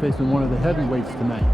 facing one of the heavyweights tonight.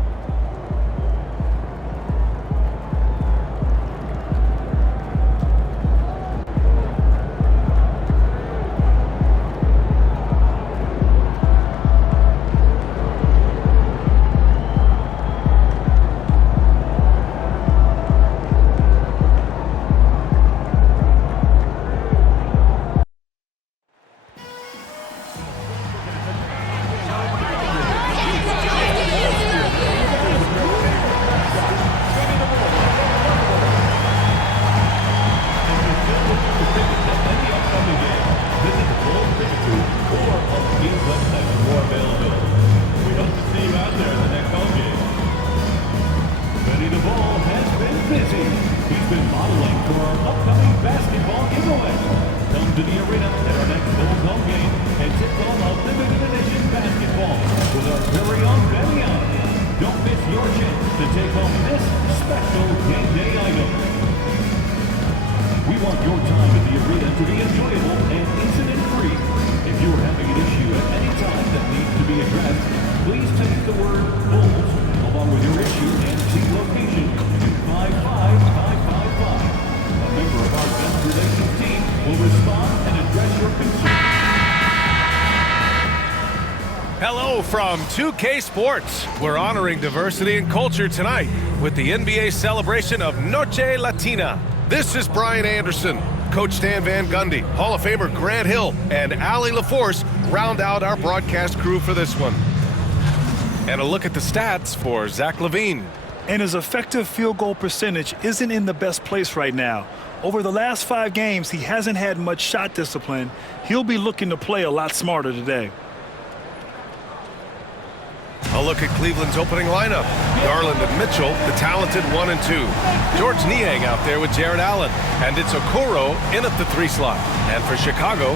Hello from 2K Sports. We're honoring diversity and culture tonight with the NBA celebration of Noche Latina. This is Brian Anderson. Coach Stan Van Gundy, Hall of Famer Grant Hill, and Allie LaForce round out our broadcast crew for this one. And a look at the stats for Zach LaVine. And his effective field goal percentage isn't in the best place right now. Over the last 5 games, he hasn't had much shot discipline. He'll be looking to play a lot smarter today. A look at Cleveland's opening lineup. Garland and Mitchell, the talented 1 and 2. George Niang out there with Jared Allen. And it's Okoro in at the 3 slot. And for Chicago,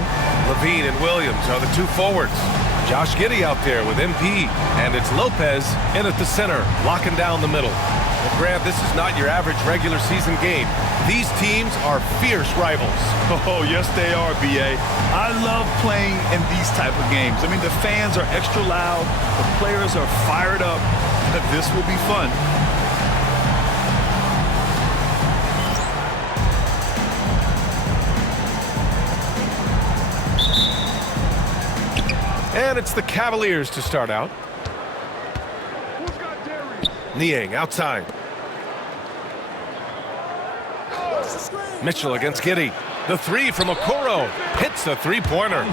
LaVine and Williams are the 2 forwards. Josh Giddey out there with MP. And it's Lopez in at the center, locking down the middle. Well, Grant, this is not your average regular season game. These teams are fierce rivals. Oh, yes, they are, B.A. I love playing in these type of games. I mean, the fans are extra loud. The players are fired up. This will be fun. And it's the Cavaliers to start out. Niang outside. Mitchell against Giddey. The 3 from Okoro hits a 3-pointer.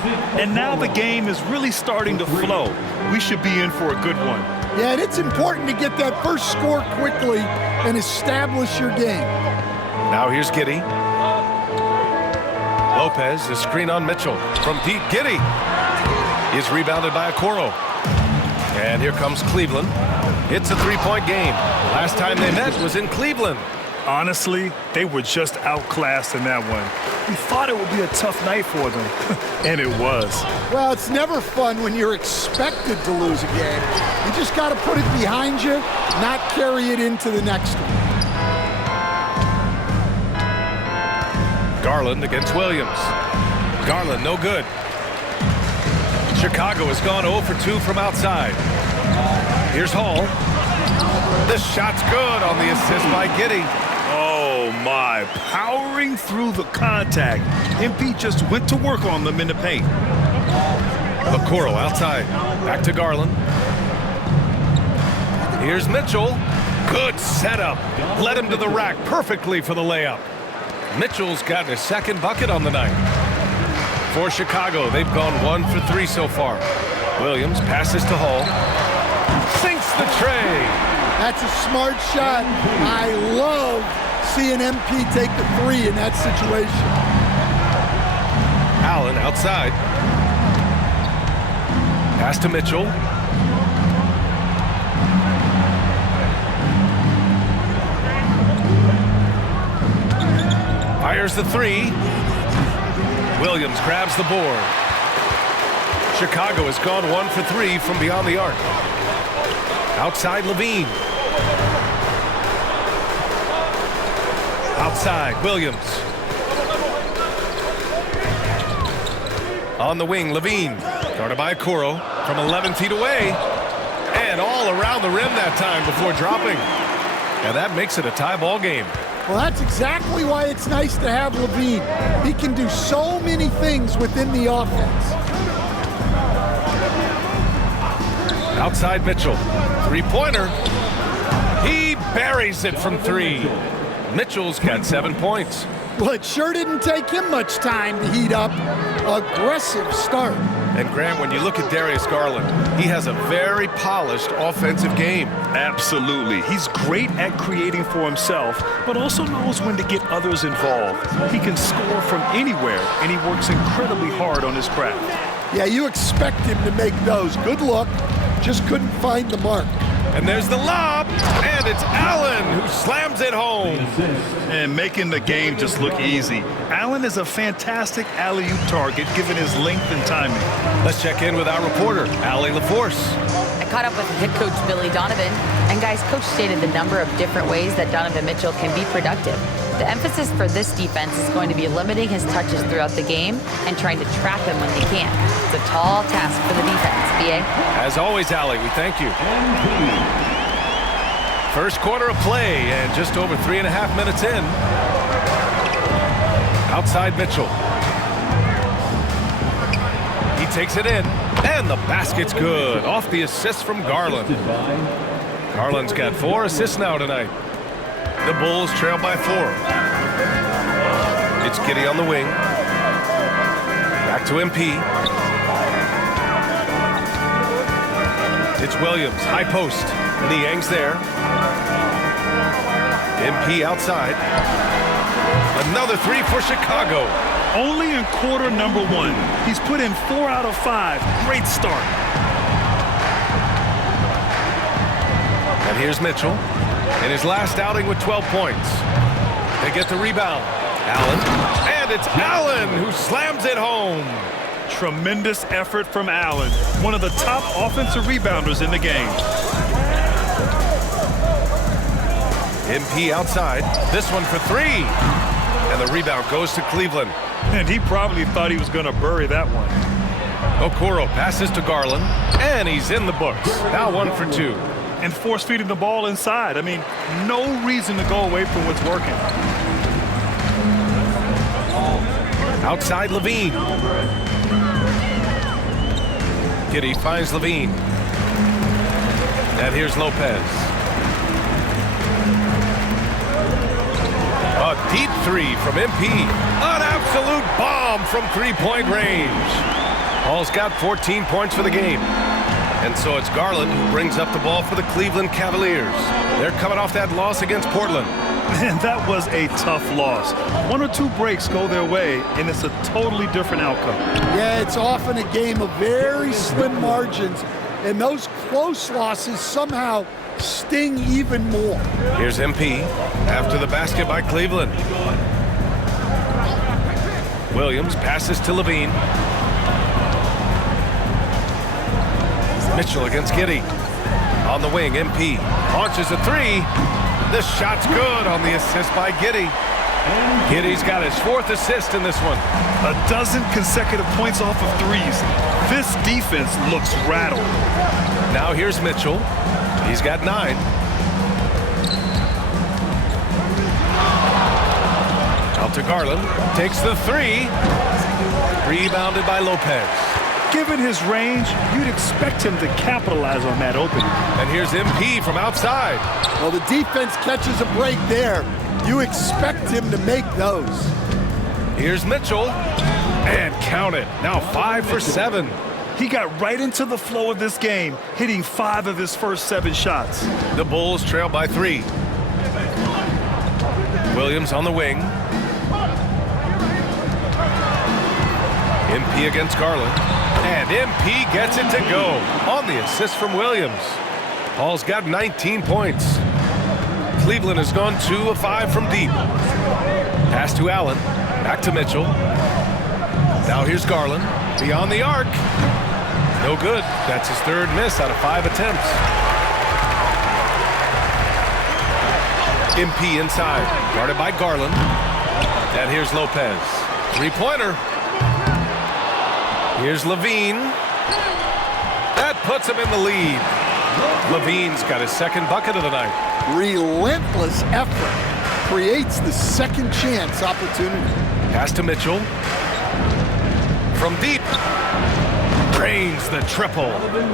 And now the game is really starting to flow. We should be in for a good one. Yeah, and it's important to get that first score quickly and establish your game. Now here's Giddey. Lopez, a screen on Mitchell. From deep, Giddey is rebounded by Okoro. And here comes Cleveland. It's a 3-point game. Last time they met was in Cleveland. Honestly, they were just outclassed in that one. We thought it would be a tough night for them, and it was. Well, it's never fun when you're expected to lose a game. You just got to put it behind you, not carry it into the next one. Garland against Williams. Garland, no good. Chicago has gone 0 for 2 from outside. Here's Hall. This shot's good on the assist by Giddey. Oh, my. Powering through the contact. MP just went to work on them in the paint. Okoro outside. Back to Garland. Here's Mitchell. Good setup. Led him to the rack perfectly for the layup. Mitchell's gotten his second bucket on the night. For Chicago, they've gone 1 for 3 so far. Williams passes to Hall. Sinks the tray. That's a smart shot. I love seeing MP take the 3 in that situation. Allen outside. Pass to Mitchell. Fires the 3. Williams grabs the board. Chicago has gone 1 for 3 from beyond the arc. Outside LaVine. Outside Williams. On the wing, LaVine. Guarded by Okoro from 11 feet away. And went all around the rim that time before dropping. And that makes it a tie ball game. Well, that's exactly why it's nice to have Levine. He can do so many things within the offense. Outside Mitchell. Three-pointer. He buries it from three. Mitchell's got 7 points. Well, it sure didn't take him much time to heat up. Aggressive start. And Grant, when you look at Darius Garland, he has a very polished offensive game. Absolutely. He's great at creating for himself, but also knows when to get others involved. He can score from anywhere, and he works incredibly hard on his craft. Yeah, you expect him to make those. Good look. Just couldn't find the mark. And there's the lob, and it's Allen who slams it home. And making the game just look easy. Allen is a fantastic alley-oop target given his length and timing. Let's check in with our reporter, Allie LaForce. I caught up with head coach Billy Donovan, and guys, coach stated the number of different ways that Donovan Mitchell can be productive. The emphasis for this defense is going to be limiting his touches throughout the game and trying to trap him when they can. It's a tall task for the defense, B.A. As always, Allie, we thank you. First quarter of play, and just over 3.5 minutes in. Outside Mitchell. He takes it in, and the basket's good. Off the assist from Garland. Garland's got 4 assists now tonight. The Bulls trail by 4. It's Giddey on the wing. Back to MP. It's Williams, high post. Niang's there. MP outside. Another 3 for Chicago. Only in quarter number 1. He's put in 4 out of 5. Great start. And here's Mitchell in his last outing with 12 points. They get the rebound. Allen. And it's Allen who slams it home. Tremendous effort from Allen, one of the top offensive rebounders in the game. MP outside. This one for 3. And the rebound goes to Cleveland. And he probably thought he was going to bury that one. Okoro passes to Garland. And he's in the books. Now 1 for 2. And force-feeding the ball inside. I mean, no reason to go away from what's working. Outside Levine. Giddey finds Levine. And here's Lopez. A deep 3 from MP. An absolute bomb from 3-point range. Paul's got 14 points for the game. And so it's Garland who brings up the ball for the Cleveland Cavaliers. They're coming off that loss against Portland. And that was a tough loss. 1 or 2 breaks go their way, and it's a totally different outcome. Yeah, it's often a game of very slim margins, and those close losses somehow sting even more. Here's MP after the basket by Cleveland. Williams passes to Levine. Mitchell against Giddey. On the wing, MP launches a 3. This shot's good on the assist by Giddey. Giddey's got his 4th assist in this one. 12 consecutive points off of 3s. This defense looks rattled. Now here's Mitchell. He's got 9. Out to Garland. Takes the 3. Rebounded by Lopez. Given his range, you'd expect him to capitalize on that opening. And here's MP from outside. Well, the defense catches a break there. You expect him to make those. Here's Mitchell. And count it. Now 5 for 7. He got right into the flow of this game, hitting 5 of his first 7 shots. The Bulls trail by 3. Williams on the wing. MP against Garland. And MP gets it to go on the assist from Williams. Paul's got 19 points. Cleveland has gone 2 of 5 from deep. Pass to Allen. Back to Mitchell. Now here's Garland. Beyond the arc. No good. That's his 3rd miss out of 5 attempts. MP inside. Guarded by Garland. And here's Lopez. 3-pointer. Here's Levine. That puts him in the lead. Levine's got his second bucket of the night. Relentless effort creates the second chance opportunity. Pass to Mitchell. From deep. Drains the triple.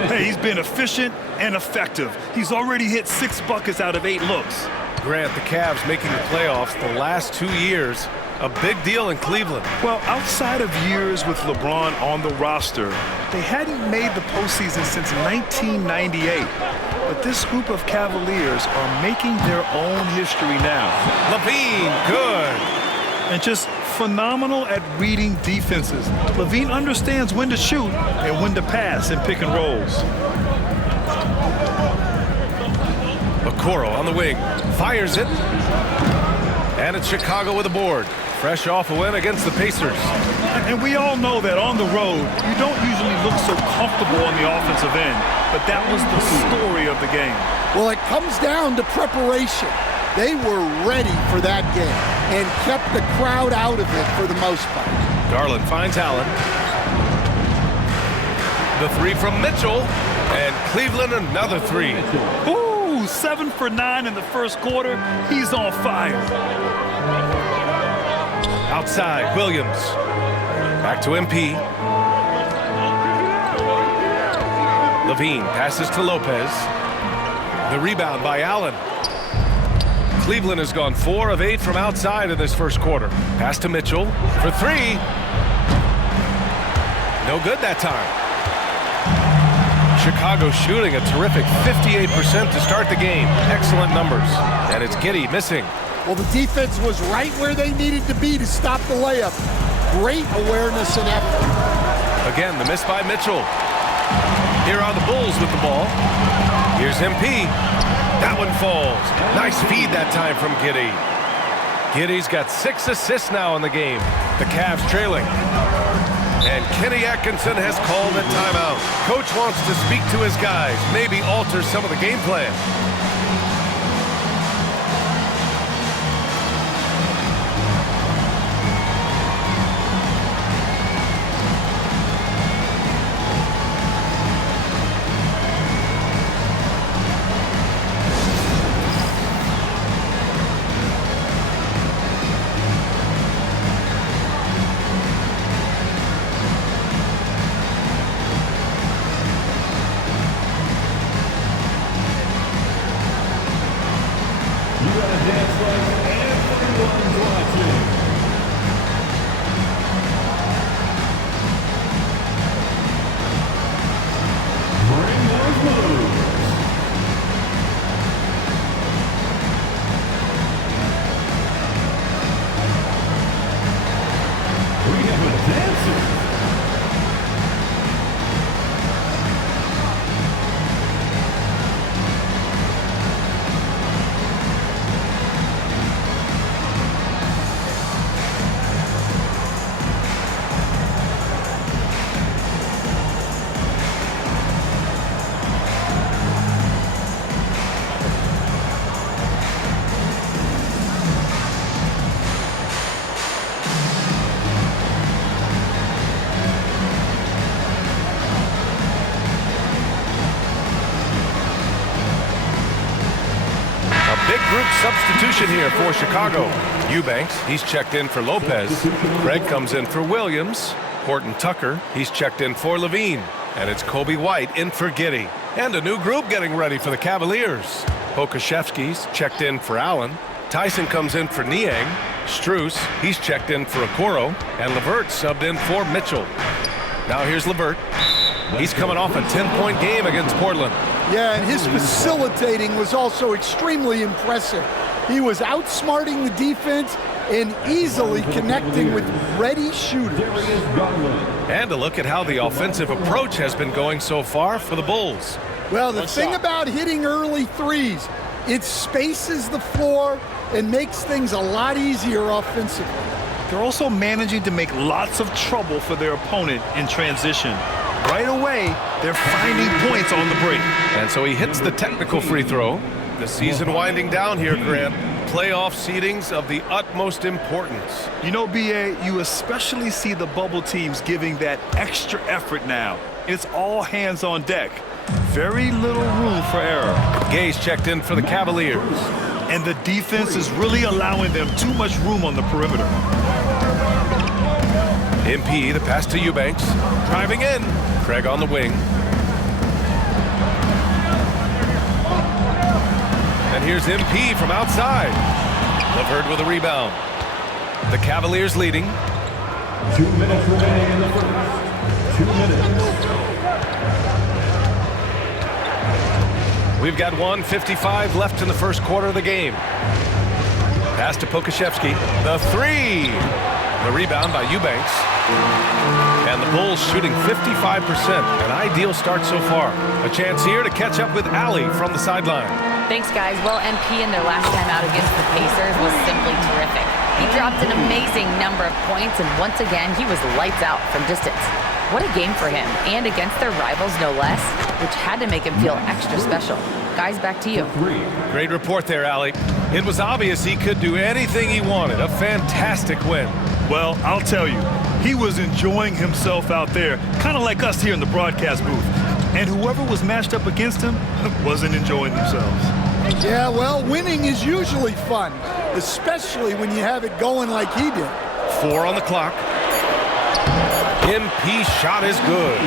Hey, he's been efficient and effective. He's already hit 6 buckets out of 8 looks. Grant, the Cavs making the playoffs the last 2 years. A big deal in Cleveland. Well, outside of years with LeBron on the roster, they hadn't made the postseason since 1998. But this group of Cavaliers are making their own history now. Levine, good. And just phenomenal at reading defenses. Levine understands when to shoot and when to pass in pick and rolls. Okoro on the wing, fires it. And it's Chicago with a board. Fresh off a win against the Pacers. And we all know that on the road, you don't usually look so comfortable on the offensive end. But that was the story of the game. Well, it comes down to preparation. They were ready for that game and kept the crowd out of it for the most part. Garland finds Allen. The three from Mitchell. And Cleveland another three. Ooh, 7 for 9 in the first quarter. He's on fire. Outside, Williams. Back to MP. Levine passes to Lopez. The rebound by Allen. Cleveland has gone 4 of 8 from outside in this first quarter. Pass to Mitchell for 3. No good that time. Chicago shooting a terrific 58% to start the game. Excellent numbers. And it's Giddey missing. Well, the defense was right where they needed to be to stop the layup. Great awareness and effort. Again, the miss by Mitchell. Here are the Bulls with the ball. Here's MP. That one falls. Nice feed that time from Giddey. Giddey's got 6 assists now in the game. The Cavs trailing. And Kenny Atkinson has called a timeout. Coach wants to speak to his guys, maybe alter some of the game plan. Group substitution here for Chicago. Eubanks, he's checked in for Lopez. Craig comes in for Williams. Horton Tucker, he's checked in for Levine. And it's Kobe White in for Giddey. And a new group getting ready for the Cavaliers. Pokashevsky's checked in for Allen. Tyson comes in for Niang. Strus, he's checked in for Okoro. And LeVert subbed in for Mitchell. Now here's LeVert. He's coming off a 10-point game against Portland. Yeah, and his facilitating was also extremely impressive. He was outsmarting the defense and easily connecting with ready shooters. And a look at how the offensive approach has been going so far for the Bulls. Well, the thing about hitting early threes, it spaces the floor and makes things a lot easier offensively. They're also managing to make lots of trouble for their opponent in transition. Right away, they're finding points on the break. And so he hits the technical free throw. The season winding down here, Grant. Playoff seedings of the utmost importance. You know, B.A., you especially see the bubble teams giving that extra effort now. It's all hands on deck. Very little room for error. Gay's checked in for the Cavaliers. And the defense is really allowing them too much room on the perimeter. MP, the pass to Eubanks. Driving in. Craig on the wing. And here's MP from outside. LeVert with a rebound. The Cavaliers leading. 2 minutes remaining in the first. 2 minutes. We've got 1:55 left in the first quarter of the game. Pass to Pokusevski. The three. The rebound by Eubanks. And the Bulls shooting 55%. An ideal start so far. A chance here to catch up with Allie from the sideline. Thanks, guys. Well, MP in their last time out against the Pacers was simply terrific. He dropped an amazing number of points, and once again, he was lights out from distance. What a game for him, and against their rivals, no less, which had to make him feel extra special. Guys, back to you. Great report there, Allie. It was obvious he could do anything he wanted. A fantastic win. Well, I'll tell you, he was enjoying himself out there, kind of like us here in the broadcast booth. And whoever was matched up against him wasn't enjoying themselves. Yeah, well, winning is usually fun, especially when you have it going like he did. 4 on the clock. MP's shot is good.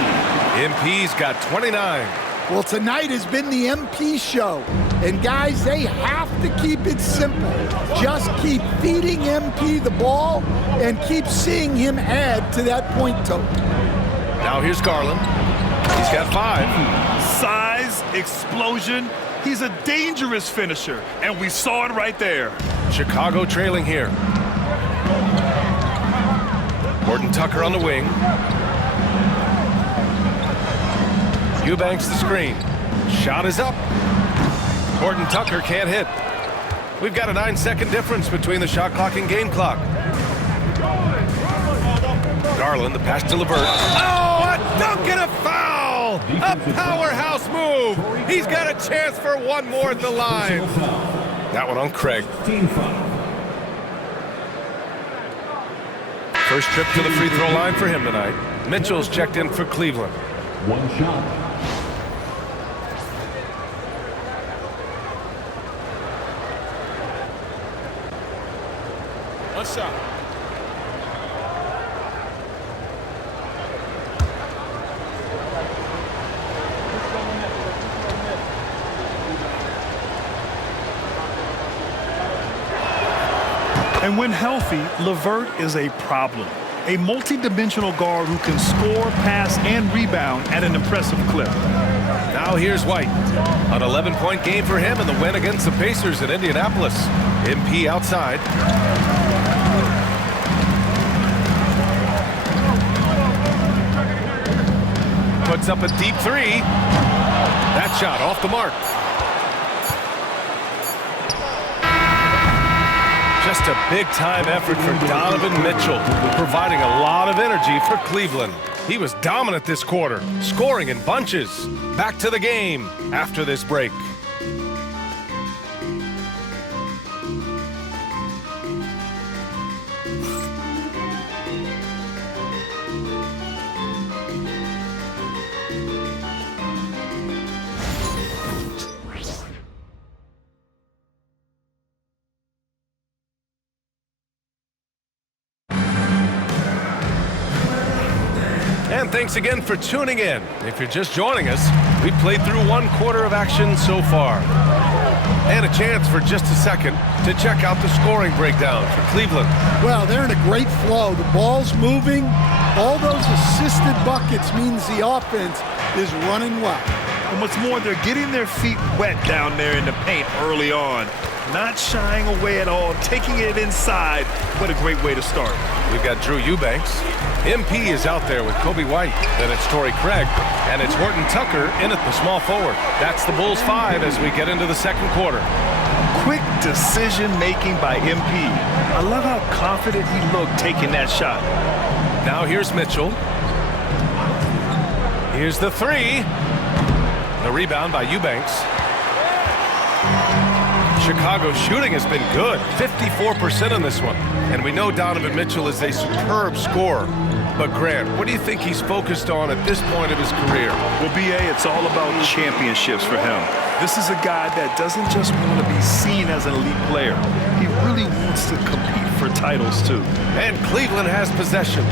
MP's got 29. Well, tonight has been the MP show. And guys, they have to keep it simple. Just keep feeding MP the ball and keep seeing him add to that point total. Now here's Garland. He's got 5. Size, explosion. He's a dangerous finisher, and we saw it right there. Chicago trailing here. Horton Tucker on the wing. Eubanks the screen. Shot is up. Horton Tucker can't hit. We've got a 9-second difference between the shot clock and game clock. Garland, the pass to LeVert. Oh, a dunk and a foul! A powerhouse move! He's got a chance for one more at the line. That one on Craig. First trip to the free throw line for him tonight. Mitchell's checked in for Cleveland. 1 shot. One shot. And when healthy, LeVert is a problem. A multi-dimensional guard who can score, pass, and rebound at an impressive clip. Now here's White. An 11-point game for him in the win against the Pacers in Indianapolis. MP outside. Puts up a deep 3. That shot off the mark. Just a big-time effort for Donovan Mitchell, providing a lot of energy for Cleveland. He was dominant this quarter, scoring in bunches. Back to the game after this break. And thanks again for tuning in. If you're just joining us, we played through 1 quarter of action so far. And a chance for just a second to check out the scoring breakdown for Cleveland. Well, they're in a great flow. The ball's moving. All those assisted buckets means the offense is running well. And what's more, they're getting their feet wet down there in the paint early on. Not shying away at all, taking it inside. What a great way to start. We've got Drew Eubanks. MP is out there with Kobe White. Then it's Torrey Craig. And it's Horton Tucker in at the small forward. That's the Bulls 5 as we get into the second quarter. Quick decision-making by MP. I love how confident he looked taking that shot. Now here's Mitchell. Here's the 3. The rebound by Eubanks. Chicago's shooting has been good, 54% on this one. And we know Donovan Mitchell is a superb scorer. But Grant, what do you think he's focused on at this point of his career? Well, B.A., it's all about championships for him. This is a guy that doesn't just want to be seen as an elite player. He really wants to compete for titles, too. And Cleveland has possession.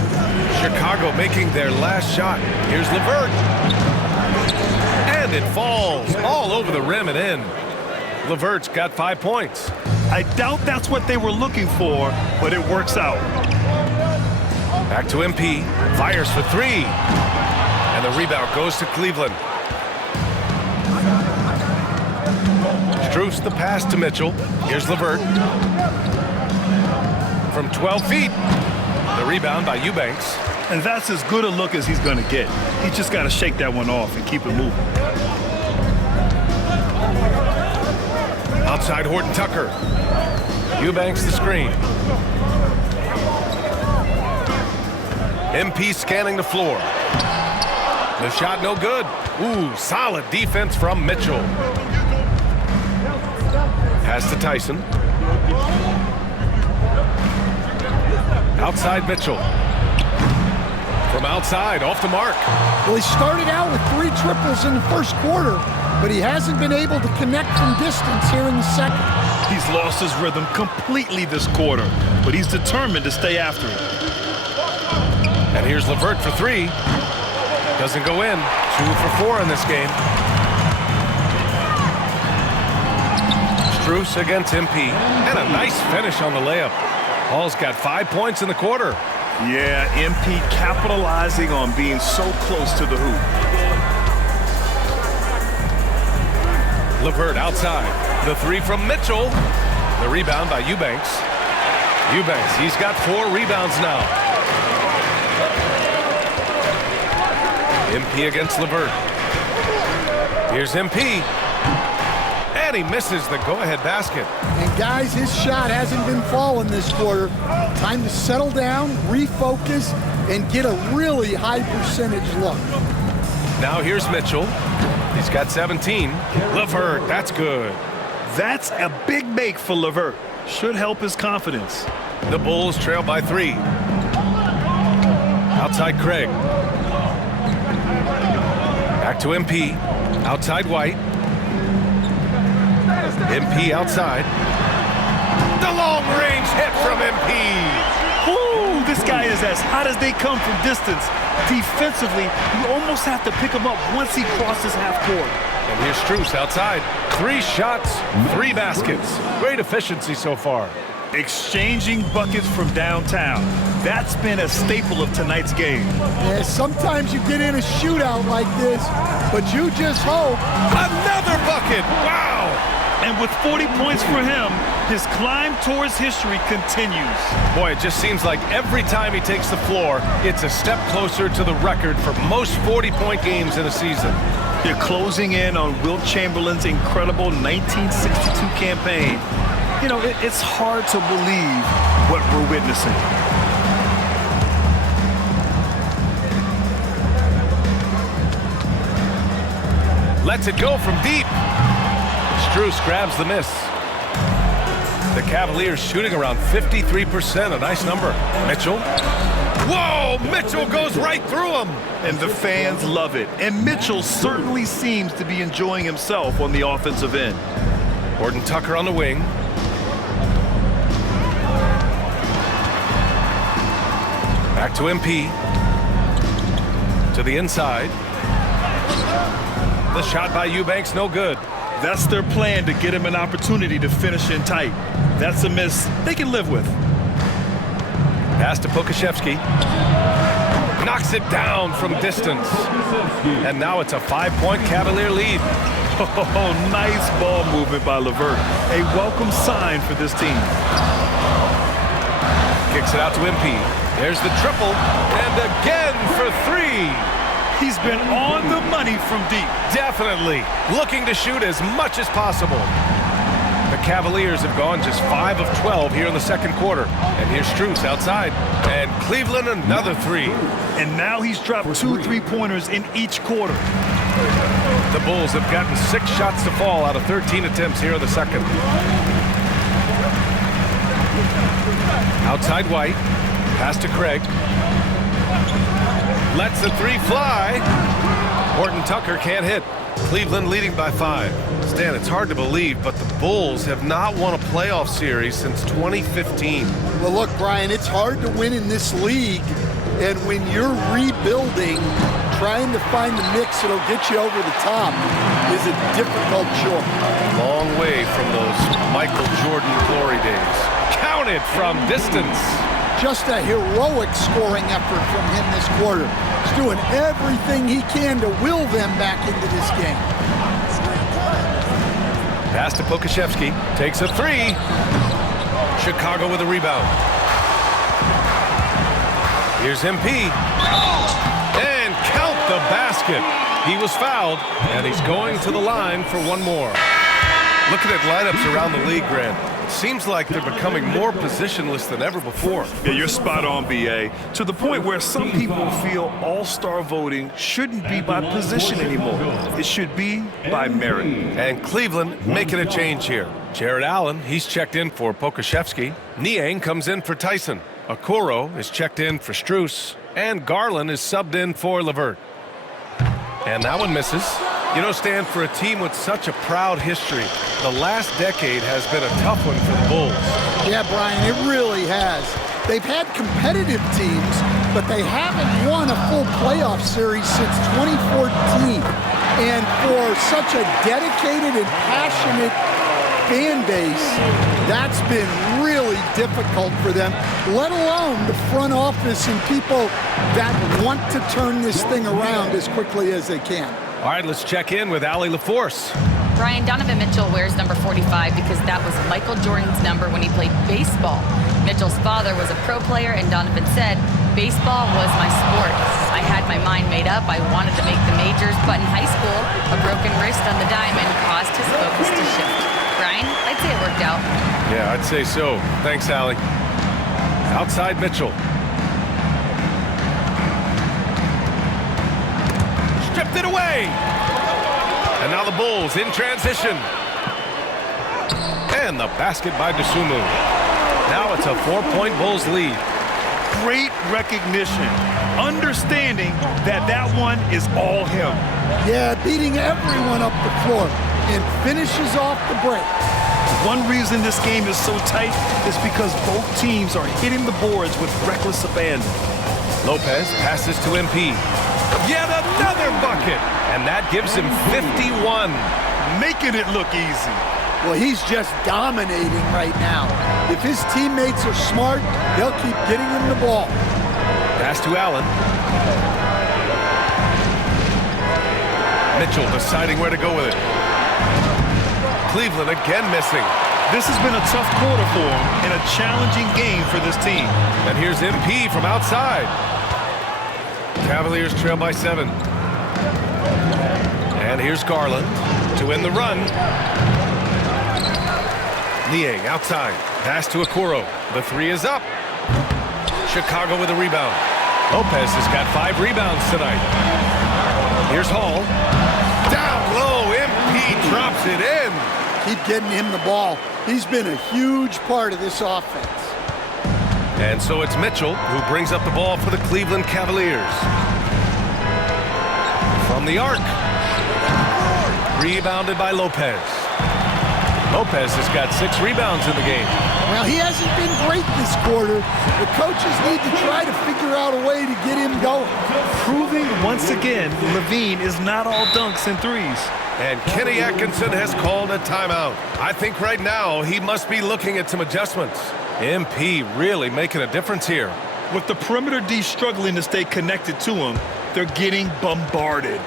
Chicago making their last shot. Here's LeVert. And it falls all over the rim and in. LeVert's got 5 points. I doubt that's what they were looking for, but it works out. Back to MP. Fires for 3. And the rebound goes to Cleveland. Strus the pass to Mitchell. Here's LeVert. From 12 feet. The rebound by Eubanks. And that's as good a look as he's going to get. He's just got to shake that one off and keep it moving. Outside Horton Tucker. Eubanks the screen. MP scanning the floor. The shot no good. Ooh, solid defense from Mitchell. Pass to Tyson. Outside Mitchell. From outside, off the mark. Well, he started out with 3 triples in the first quarter, but he hasn't been able to connect from distance here in the second. He's lost his rhythm completely this quarter, but he's determined to stay after it. And here's LeVert for 3. Doesn't go in. 2 for 4 in this game. Strus against MP. And a nice finish on the layup. Hall's got 5 points in the quarter. Yeah, MP capitalizing on being so close to the hoop. LeVert outside. The 3 from Mitchell. The rebound by Eubanks. Eubanks, he's got 4 rebounds now. MP against LeVert. Here's MP. And he misses the go-ahead basket. And guys, his shot hasn't been falling this quarter. Time to settle down, refocus, and get a really high percentage look. Now here's Mitchell. He's got 17. LeVert, that's good. That's a big make for LeVert. Should help his confidence. The Bulls trail by 3. Outside Craig. Back to MP. Outside White. MP outside. The long-range hit from MP. Ooh, this guy is as hot as they come from distance. Defensively, you almost have to pick him up once he crosses half court. And here's Strus outside. 3 shots, 3 baskets. Great efficiency so far. Exchanging buckets from downtown. That's been a staple of tonight's game. Yeah, sometimes you get in a shootout like this, but you just hope. Another bucket! Wow! And with 40 points for him, his climb towards history continues. Boy, it just seems like every time he takes the floor, it's a step closer to the record for most 40-point games in a season. They're closing in on Wilt Chamberlain's incredible 1962 campaign. You know, it's hard to believe what we're witnessing. Lets it go from deep. Strus grabs the miss. The Cavaliers shooting around 53%, a nice number. Mitchell. Whoa! Mitchell goes right through him. And the fans love it. And Mitchell certainly seems to be enjoying himself on the offensive end. Horton Tucker on the wing. Back to MP. To the inside. The shot by Eubanks, no good. That's their plan, to get him an opportunity to finish in tight. That's a miss they can live with. Pass to Pokashevsky. Knocks it down from distance. And now it's a 5-point Cavalier lead. Oh, nice ball movement by LeVert. A welcome sign for this team. Kicks it out to MP. There's the triple. And again for 3. He's been on the money from deep. Definitely. Looking to shoot as much as possible. The Cavaliers have gone just 5 of 12 here in the second quarter. And here's Strus outside. And Cleveland another 3. And now he's dropped 2 3-pointers in each quarter. The Bulls have gotten 6 shots to fall out of 13 attempts here in the second. Outside White. Pass to Craig. Lets the three fly. Horton Tucker can't hit. Cleveland leading by 5. Stan, it's hard to believe, but the Bulls have not won a playoff series since 2015. Well, look, Brian, it's hard to win in this league. And when you're rebuilding, trying to find the mix that'll get you over the top is a difficult chore. Long way from those Michael Jordan glory days. Counted from distance. Just a heroic scoring effort from him this quarter. He's doing everything he can to will them back into this game. Pass to Pokusevski. Takes a 3. Chicago with a rebound. Here's MP. And count the basket. He was fouled, and he's going to the line for one more. Looking at lineups around the league, Grant, it seems like they're becoming more positionless than ever before. Yeah, you're spot on, B.A. To the point where some people feel all-star voting shouldn't be by position anymore. It should be by merit. And Cleveland making a change here. Jared Allen, he's checked in for Pokusevski. Niang comes in for Tyson. Okoro is checked in for Strus. And Garland is subbed in for LeVert. And that one misses. You know, Stan, for a team with such a proud history, the last decade has been a tough one for the Bulls. Yeah, Brian, it really has. They've had competitive teams, but they haven't won a full playoff series since 2014. And for such a dedicated and passionate fan base, that's been really difficult for them, let alone the front office and people that want to turn this thing around as quickly as they can. All right, let's check in with Allie LaForce. Brian, Donovan Mitchell wears number 45 because that was Michael Jordan's number when he played baseball. Mitchell's father was a pro player, and Donovan said, "Baseball was my sport. I had my mind made up. I wanted to make the majors, but in high school, a broken wrist on the diamond caused his focus to shift." Brian, I'd say it worked out. Yeah, I'd say so. Thanks, Allie. Outside Mitchell. Stripped it away. And now the Bulls in transition. And the basket by Dosunmu. Now it's a 4-point Bulls lead. Great recognition. Understanding that that one is all him. Yeah, beating everyone up the floor and finishes off the break. One reason this game is so tight is because both teams are hitting the boards with reckless abandon. Lopez passes to MP. Yet another bucket. And that gives him 51. Making it look easy. Well, he's just dominating right now. If his teammates are smart, they'll keep getting him the ball. Pass to Allen. Mitchell deciding where to go with it. Cleveland again missing. This has been a tough quarter for him and a challenging game for this team. And here's MP from outside. Cavaliers trail by 7. And here's Garland to win the run. Niang outside. Pass to Okoro. The 3 is up. Chicago with a rebound. Lopez has got 5 rebounds tonight. Here's Hall. Down low. MP drops it in. Keep getting him the ball. He's been a huge part of this offense. And so it's Mitchell who brings up the ball for the Cleveland Cavaliers. From the arc. Rebounded by Lopez. Lopez has got 6 rebounds in the game. Well, he hasn't been great this quarter. The coaches need to try to figure out a way to get him going. Proving once again, Levine is not all dunks and threes. And Kenny Atkinson has called a timeout. I think right now he must be looking at some adjustments. MP really making a difference here. With the perimeter D struggling to stay connected to him, they're getting bombarded.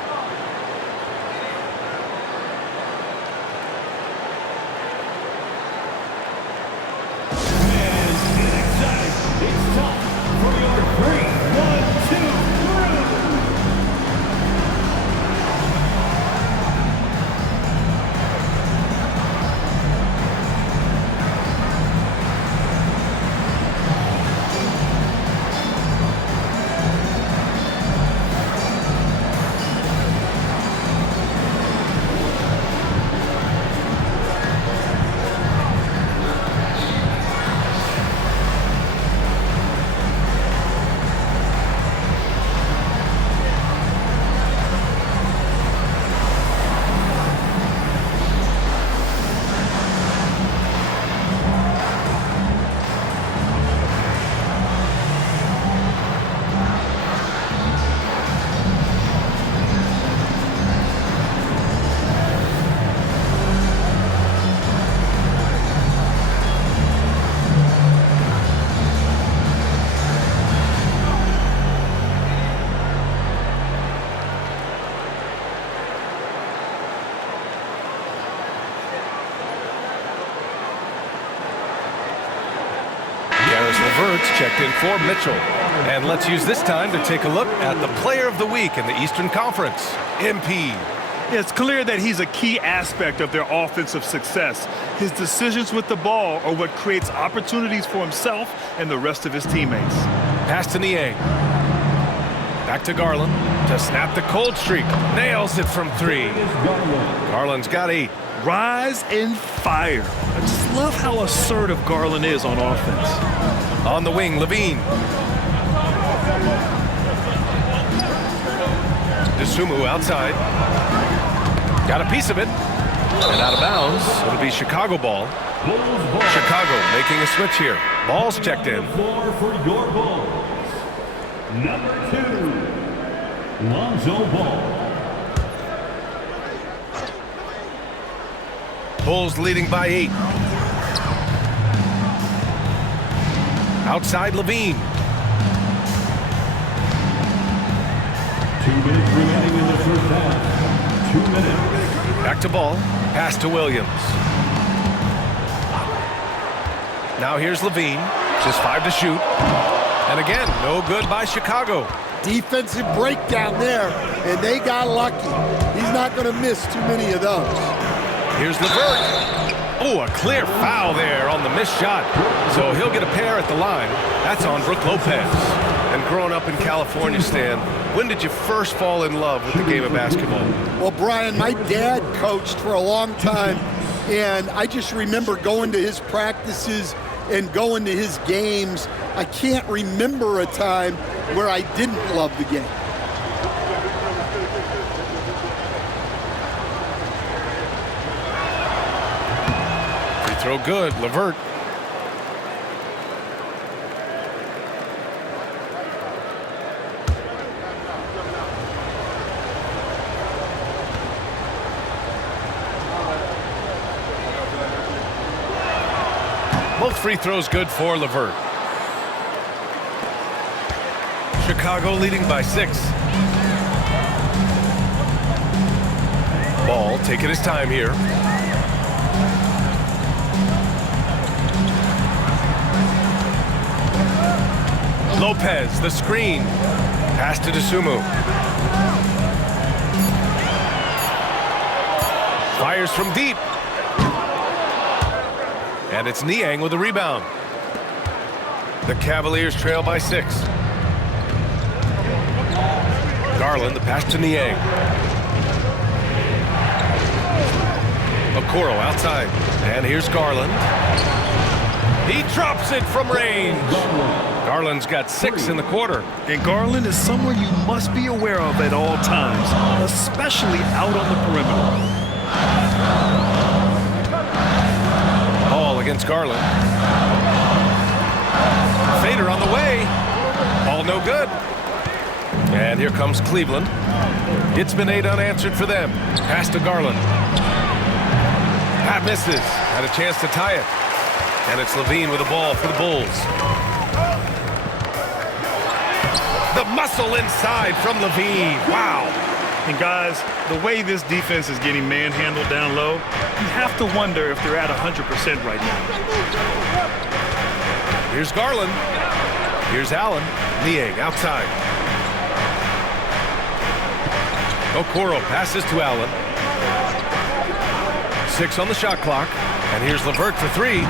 LeVert's checked in for Mitchell. And let's use this time to take a look at the Player of the Week in the Eastern Conference, MP. It's clear that he's a key aspect of their offensive success. His decisions with the ball are what creates opportunities for himself and the rest of his teammates. Pass to Niang. Back to Garland to snap the cold streak. Nails it from 3. Garland's got 8. Rise and fire. I just love how assertive Garland is on offense. On the wing, Levine. DeSumo outside. Got a piece of it. And out of bounds. It'll be Chicago ball. Chicago making a switch here. Ball's checked in. Floor for your Bulls. Number 2, Lonzo Ball. Bulls leading by 8. Outside Levine. 2 minutes remaining in the first half. 2 minutes. Back to Ball. Pass to Williams. Now here's Levine. Just 5 to shoot. And again, no good by Chicago. Defensive breakdown there, and they got lucky. He's not going to miss too many of those. Here's LeVert. Oh, a clear foul there on the missed shot. So he'll get a pair at the line. That's on Brook Lopez. And growing up in California, Stan, when did you first fall in love with the game of basketball? Well, Brian, my dad coached for a long time, and I just remember going to his practices and going to his games. I can't remember a time where I didn't love the game. Free throw good, LeVert. Both free throws good for LeVert. Chicago leading by 6. Ball taking his time here. Lopez, the screen. Pass to DeSumo. Fires from deep. And it's Niang with the rebound. The Cavaliers trail by 6. Garland, the pass to Niang. Okoro outside. And here's Garland. He drops it from range. Garland's got 6 in the quarter. And Garland is someone you must be aware of at all times, especially out on the perimeter. Ball against Garland. Fader on the way. Ball no good. And here comes Cleveland. It's been 8 unanswered for them. Pass to Garland. Pat misses. Had a chance to tie it. And it's Levine with the ball for the Bulls. The muscle inside from Levine. Wow. And guys, the way this defense is getting manhandled down low, you have to wonder if they're at 100% right now. Here's Garland. Here's Allen. Niang outside. Okoro passes to Allen. 6 on the shot clock. And here's LeVert for 3.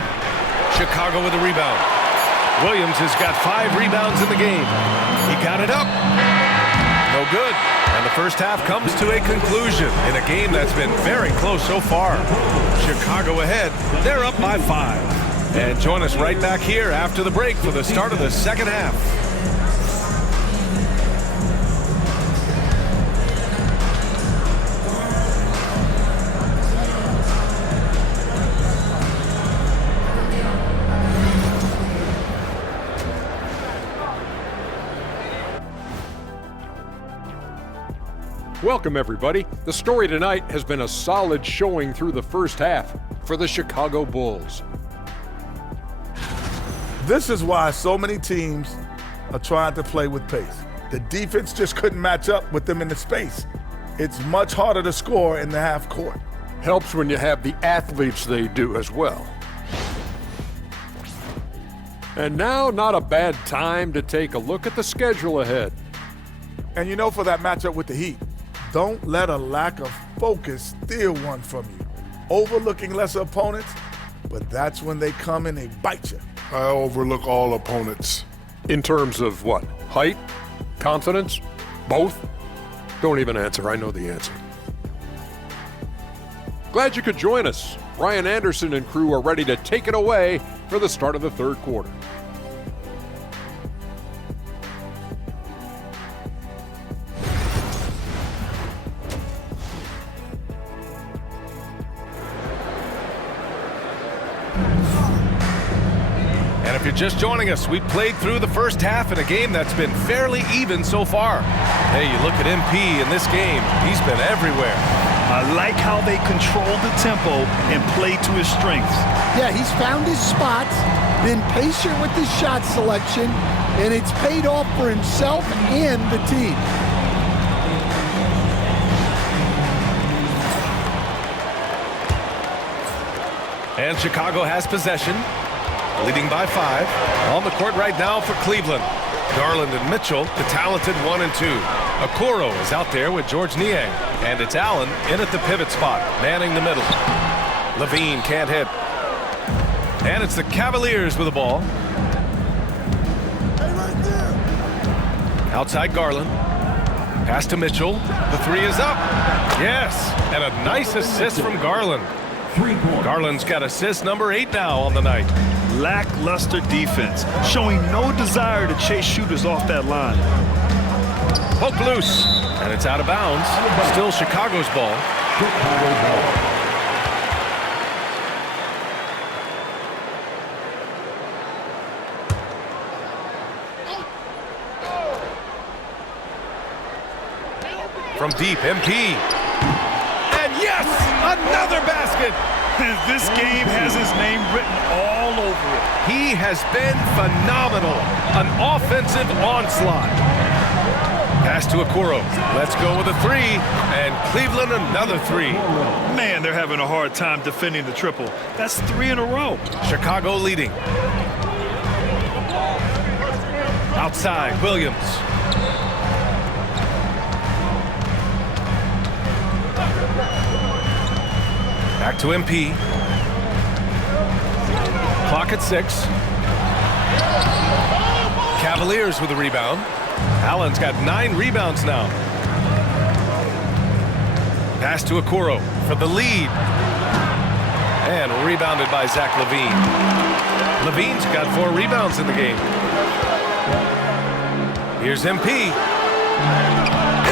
Chicago with a rebound. Williams has got 5 rebounds in the game. He got it up. No good. And the first half comes to a conclusion in a game that's been very close so far. Chicago ahead. They're up by 5. And join us right back here after the break for the start of the second half. Welcome, everybody. The story tonight has been a solid showing through the first half for the Chicago Bulls. This is why so many teams are trying to play with pace. The defense just couldn't match up with them in the space. It's much harder to score in the half court. Helps when you have the athletes they do as well. And now, not a bad time to take a look at the schedule ahead. And you know, for that matchup with the Heat, don't let a lack of focus steal one from you. Overlooking lesser opponents, but that's when they come and they bite you. I overlook all opponents. In terms of what? Height? Confidence? Both? Don't even answer. I know the answer. Glad you could join us. Ryan Anderson and crew are ready to take it away for the start of the third quarter. And if you're just joining us, we played through the first half in a game that's been fairly even so far. Hey, you look at MP in this game, he's been everywhere. I like how they controlled the tempo and played to his strengths. Yeah, he's found his spots, been patient with his shot selection, and it's paid off for himself and the team. And Chicago has possession, leading by 5. On the court right now for Cleveland. Garland and Mitchell, the talented 1 and 2. Okoro is out there with George Niang. And it's Allen in at the pivot spot, manning the middle. Levine can't hit. And it's the Cavaliers with the ball. Outside Garland. Pass to Mitchell. The 3 is up. Yes, and a nice assist from Garland. Garland's got assist number 8 now on the night. Lackluster defense, showing no desire to chase shooters off that line. Poke loose, and it's out of bounds. Still Chicago's ball. From deep, MP. And yes, another basket. This game has his name written all over it. He has been phenomenal. An offensive onslaught. Pass to Okoro. Let's go with a 3. And Cleveland another 3. Man, they're having a hard time defending the triple. That's 3 in a row. Chicago leading. Outside, Williams. Back to MP. Clock at 6. Cavaliers with a rebound. Allen's got 9 rebounds now. Pass to Okoro for the lead. And rebounded by Zach LaVine. LaVine's got 4 rebounds in the game. Here's MP.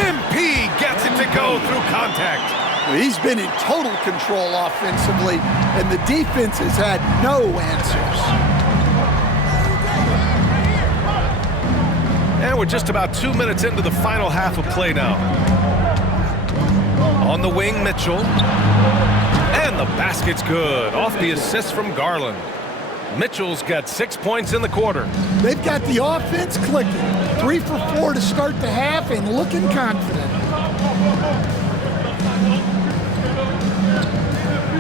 MP gets it to go through contact. He's been in total control offensively, and the defense has had no answers. And we're just about 2 minutes into the final half of play now. On the wing, Mitchell. And the basket's good. Off the assist from Garland. Mitchell's got 6 points in the quarter. They've got the offense clicking. 3 for 4 to start the half and looking confident.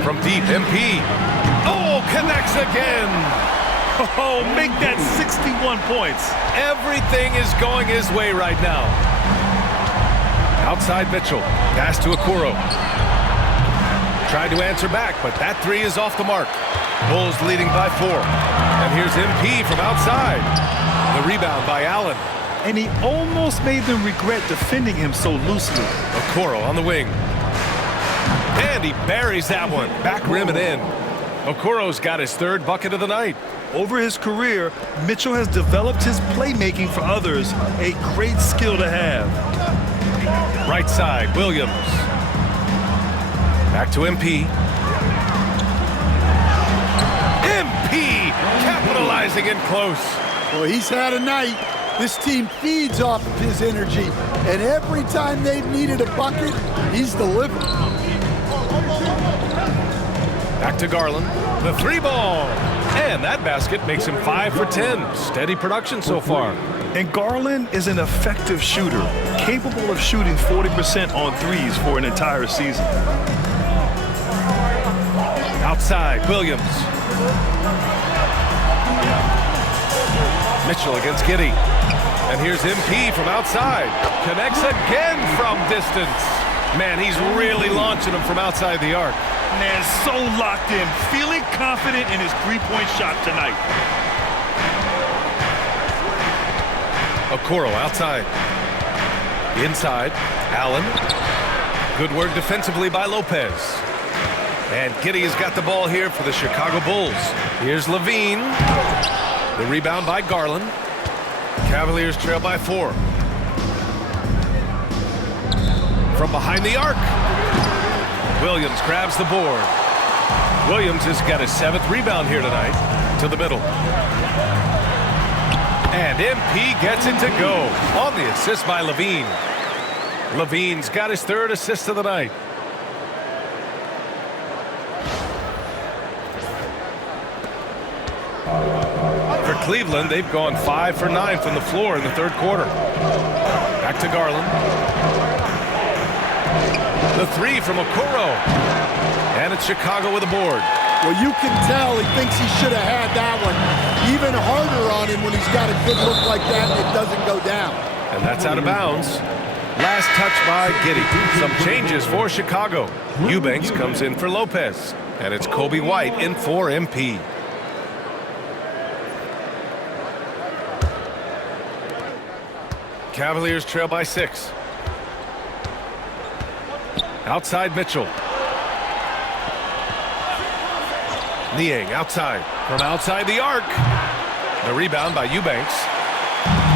From deep, MP. Oh, connects again. Oh, make that 61 points. Everything is going his way right now. Outside Mitchell. Pass to Okoro. Tried to answer back, but that 3 is off the mark. Bulls leading by 4. And here's MP from outside. The rebound by Allen. And he almost made them regret defending him so loosely. Okoro on the wing. And he buries that one. Back rim and in. Okoro's got his 3rd bucket of the night. Over his career, Mitchell has developed his playmaking for others, a great skill to have. Right side, Williams. Back to MP. MP capitalizing in close. Well, he's had a night. This team feeds off of his energy, and every time they've needed a bucket, he's delivered. Back to Garland. The 3 ball. And that basket makes him 5 for 10. Steady production so far. And Garland is an effective shooter, capable of shooting 40% on threes for an entire season. Outside, Williams. Mitchell against Giddey. And here's MP from outside. Connects again from distance. Man, he's really launching him from outside the arc. Man, so locked in, feeling confident in his three-point shot tonight. Okoro outside. Inside, Allen. Good work defensively by Lopez. And Giddey has got the ball here for the Chicago Bulls. Here's Levine. The rebound by Garland. Cavaliers trail by 4. From behind the arc. Williams grabs the board. Williams has got his 7th rebound here tonight. To the middle. And MP gets it to go on the assist by Levine. Levine's got his 3rd assist of the night. For Cleveland, they've gone 5 for 9 from the floor in the 3rd quarter. Back to Garland. The 3 from Okoro. And it's Chicago with a board. Well, you can tell he thinks he should have had that one. Even harder on him when he's got a good look like that and it doesn't go down. And that's out of bounds. Last touch by Giddey. Some changes for Chicago. Eubanks comes in for Lopez. And it's Kobe White in for MP. Cavaliers trail by 6. Outside Mitchell. Niang outside. From outside the arc. The rebound by Eubanks.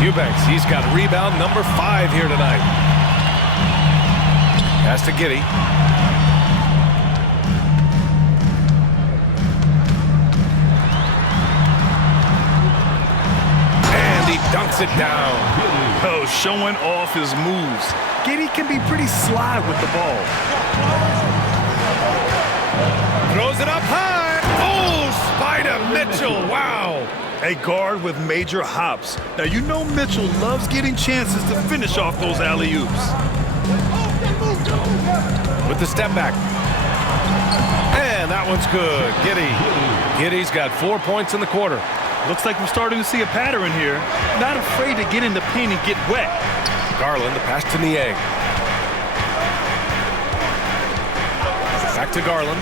Eubanks, he's got rebound number 5 here tonight. Pass to Giddey. And he dunks it down. Oh, showing off his moves. Giddey can be pretty sly with the ball. Throws it up high. Oh, Spider Mitchell. Wow. A guard with major hops. Now, you know Mitchell loves getting chances to finish off those alley-oops. With the step back. And that one's good. Giddey's got 4 points in the quarter. Looks like we're starting to see a pattern here. Not afraid to get in the paint and get wet. Garland, the pass to Niang. Back to Garland.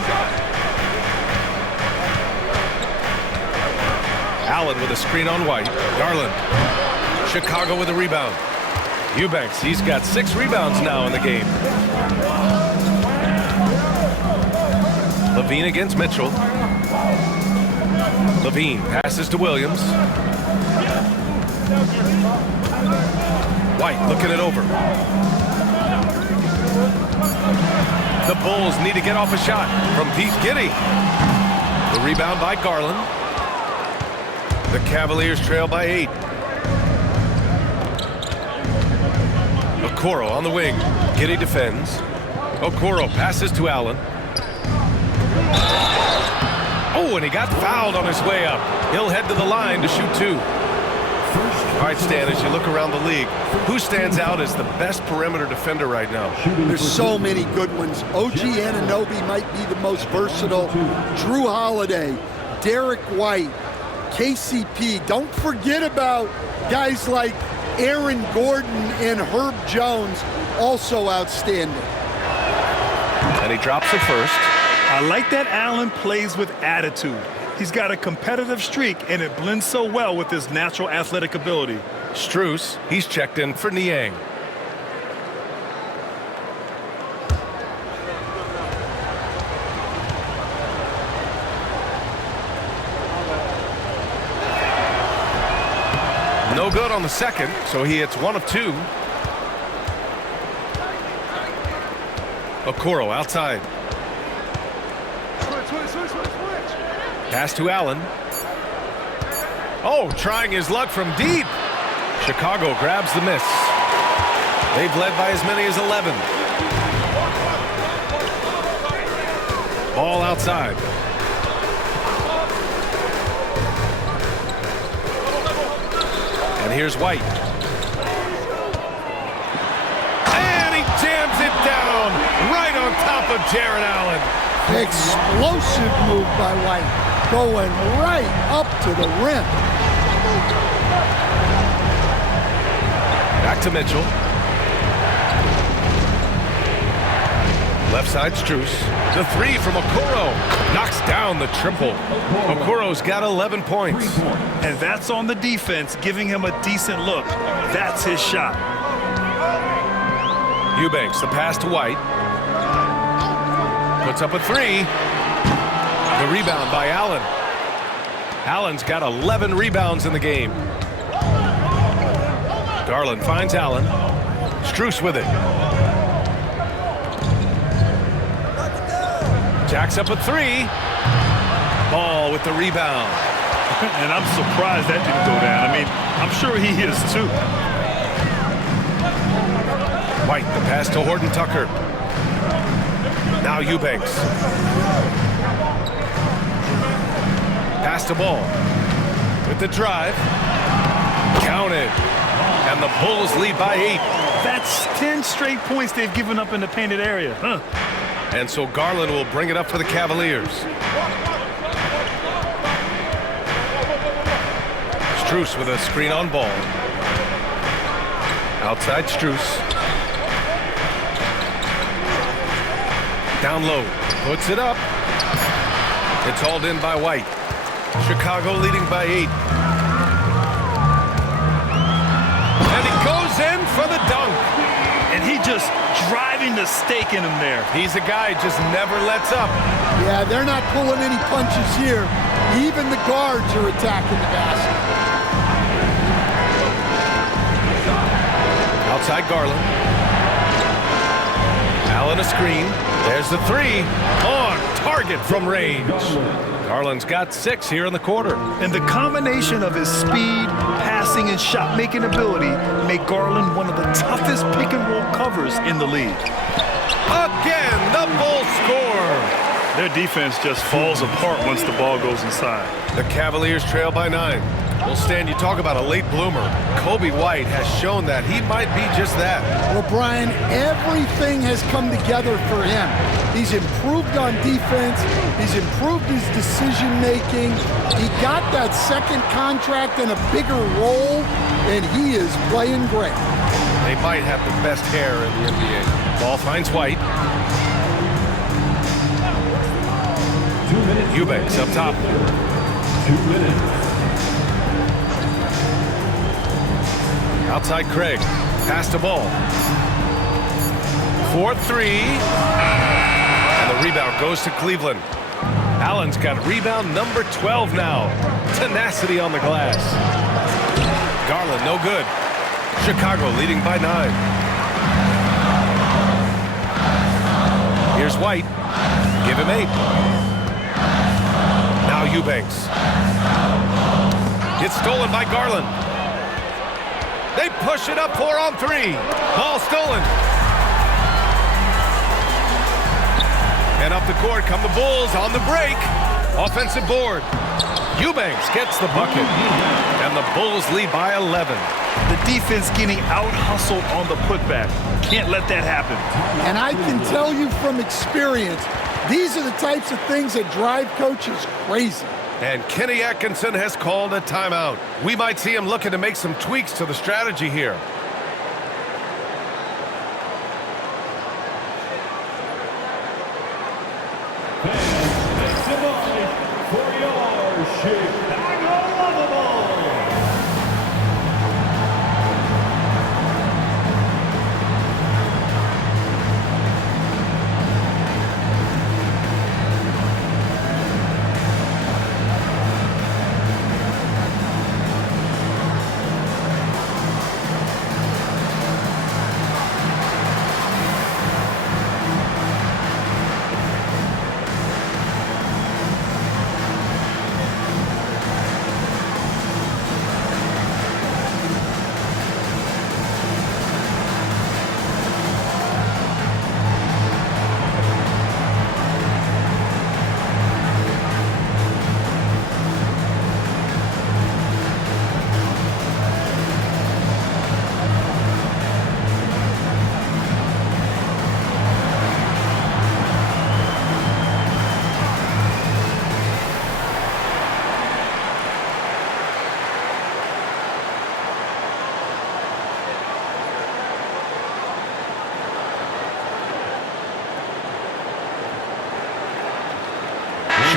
Allen with a screen on White. Garland. Chicago with a rebound. Eubanks, he's got 6 rebounds now in the game. Levine against Mitchell. Levine passes to Williams. White looking it over. The Bulls need to get off a shot from Pete Giddey. The rebound by Garland. The Cavaliers trail by 8. Okoro on the wing. Giddey defends. Okoro passes to Allen. Oh, and he got fouled on his way up. He'll head to the line to shoot 2. All right, Stan, as you look around the league, who stands out as the best perimeter defender right now? There's so many good ones. OG Anunoby might be the most versatile. Drew Holiday, Derek White, KCP. Don't forget about guys like Aaron Gordon and Herb Jones, also outstanding. And he drops it first. I like that Allen plays with attitude. He's got a competitive streak, and it blends so well with his natural athletic ability. Strus, he's checked in for Niang. No good on the second, so he hits 1 of 2. Okoro outside. Pass to Allen. Oh, trying his luck from deep. Chicago grabs the miss. They've led by as many as 11. Ball outside. And here's White. And he jams it down right on top of Jarrett Allen. Explosive move by White, going right up to the rim. Back to Mitchell. Left side, Strus. The three from Okoro. Knocks down the triple. Okoro's got 11 points. And that's on the defense, giving him a decent look. That's his shot. Eubanks, the pass to White. Puts up a three. The rebound by Allen. Allen's got 11 rebounds in the game. Garland finds Allen. Strus with it. Jacks up a three. Ball with the rebound. And I'm surprised that didn't go down. I mean, I'm sure he is too. White, the pass to Horton Tucker. Now Eubanks. Pass to Ball. With the drive. Counted. And the Bulls lead by 8. That's 10 straight points they've given up in the painted area. Huh. And so Garland will bring it up for the Cavaliers. Strus with a screen on Ball. Outside Strus. Down low. Puts it up. It's hauled in by White. Chicago leading by 8. And he goes in for the dunk. And he just driving the stake in him there. He's a guy who just never lets up. Yeah, they're not pulling any punches here. Even the guards are attacking the basket. Outside Garland. Allen a screen. There's the three. On target from range. Garland's got 6 here in the quarter. And the combination of his speed, passing, and shot-making ability make Garland one of the toughest pick-and-roll covers in the league. Again, the Bulls score. Their defense just falls apart once the ball goes inside. The Cavaliers trail by 9. Well, Stan, you talk about a late bloomer. Kobe White has shown that he might be just that. Well, Brian, everything has come together for him. He's improved on defense. He's improved his decision-making. He got that second contract and a bigger role, and he is playing great. They might have the best hair in the NBA. Ball finds White. 2 minutes. Eubanks up top. 2 minutes. Outside Craig. Pass to Ball. 4-3. And the rebound goes to Cleveland. Allen's got rebound number 12 now. Tenacity on the glass. Garland, no good. Chicago leading by 9. Here's White. Give him 8. Now Eubanks. It's stolen by Garland. They push it up 4-on-3. Ball stolen. And up the court come the Bulls on the break. Offensive board. Eubanks gets the bucket. And the Bulls lead by 11. The defense getting out-hustled on the putback. Can't let that happen. And I can tell you from experience, these are the types of things that drive coaches crazy. And Kenny Atkinson has called a timeout. We might see him looking to make some tweaks to the strategy here. Make some noise for your Chicago Bulls.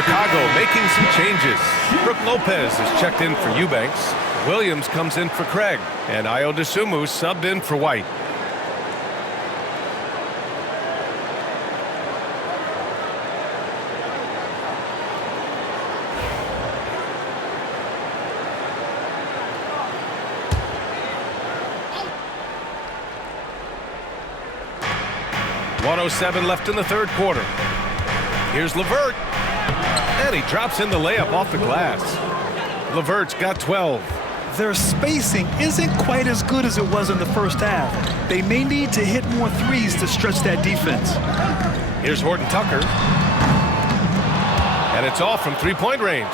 Chicago making some changes. Brooke Lopez is checked in for Eubanks. Williams comes in for Craig. And Ayo Dosunmu subbed in for White. .107 left in the third quarter. Here's LeVert. And he drops in the layup off the glass. LeVert's got 12. Their spacing isn't quite as good as it was in the first half. They may need to hit more threes to stretch that defense. Here's Horton Tucker. And it's off from three-point range.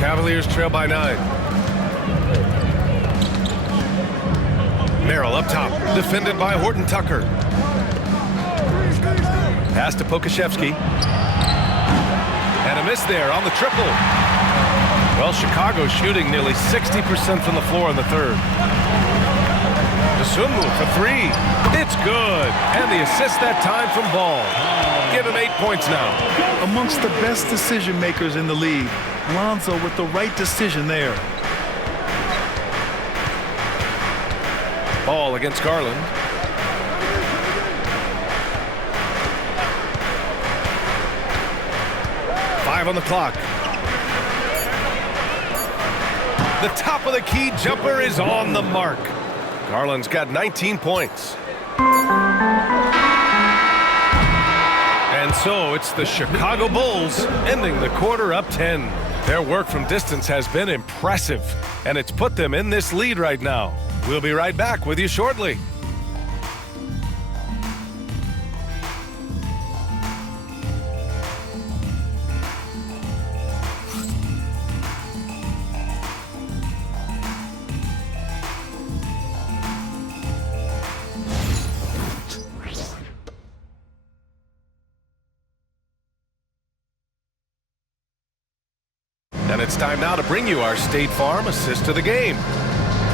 Cavaliers trail by 9. Merrill up top, defended by Horton Tucker. Pass to Pokusevski. And a miss there on the triple. Well, Chicago shooting nearly 60% from the floor in the third. Dosunmu for 3. It's good. And the assist that time from Ball. Give him 8 points now. Amongst the best decision makers in the league, Lonzo with the right decision there. Ball against Garland. On the clock. The top of the key jumper is on the mark. Garland's got 19 points. And so it's the Chicago Bulls ending the quarter up 10. Their work from distance has been impressive, and it's put them in this lead right now. We'll be right back with you shortly. And it's time now to bring you our State Farm assist to the game.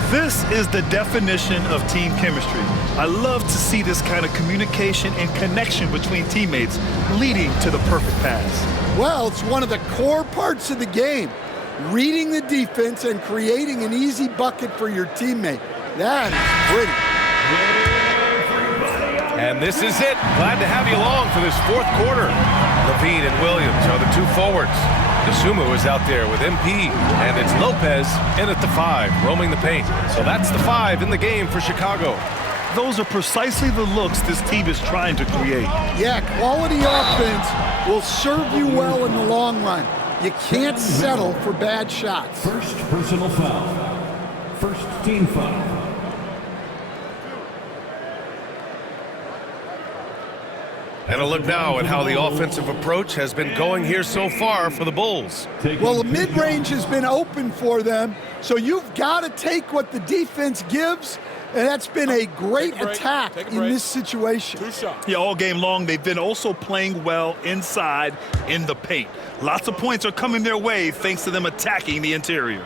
This is the definition of team chemistry. I love to see this kind of communication and connection between teammates leading to the perfect pass. Well, it's one of the core parts of the game. Reading the defense and creating an easy bucket for your teammate. That is pretty. And this is it. Glad to have you along for this fourth quarter. Levine and Williams are the two forwards. Dosunmu is out there with MP, and it's Lopez in at the 5, roaming the paint. So that's the 5 in the game for Chicago. Those are precisely the looks this team is trying to create. Yeah, quality offense will serve you well in the long run. You can't settle for bad shots. First personal foul. First team foul. And a look now at how the offensive approach has been going here so far for the Bulls. Well, the mid-range has been open for them, so you've got to take what the defense gives, and that's been a great attack in this situation. Yeah, all game long, they've been also playing well inside in the paint. Lots of points are coming their way thanks to them attacking the interior.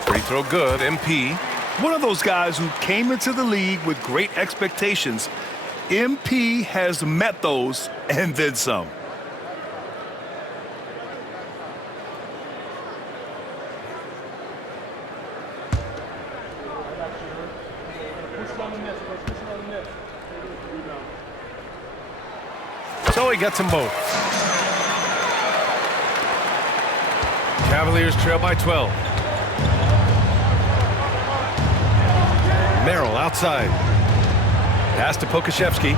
Free throw good, MP. One of those guys who came into the league with great expectations. MP has met those and then some. So he gets them both. Cavaliers trail by 12. Merrill outside. Pass to Pokusevski.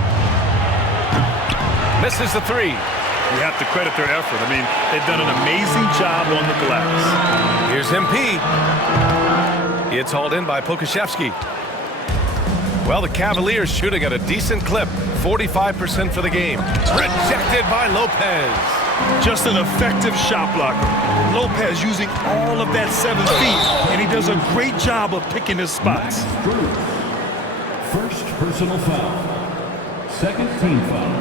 Misses the 3. You have to credit their effort. I mean, they've done an amazing job on the glass. Here's MP. It's hauled in by Pokusevski. Well, the Cavaliers shooting at a decent clip. 45% for the game. Rejected by Lopez. Just an effective shot blocker. Lopez using all of that 7 feet, and he does a great job of picking his spots. First personal foul. Second team foul.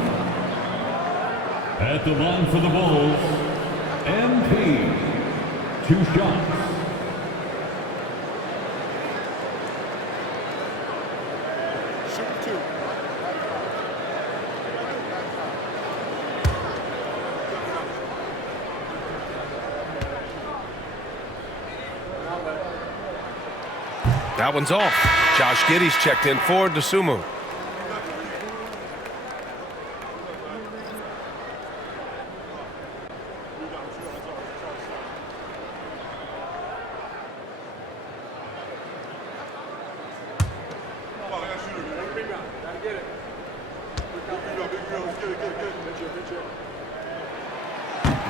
At the line for the Bulls, MP. 2 shots. That one's off. Josh Giddey's checked in for Dosunmu.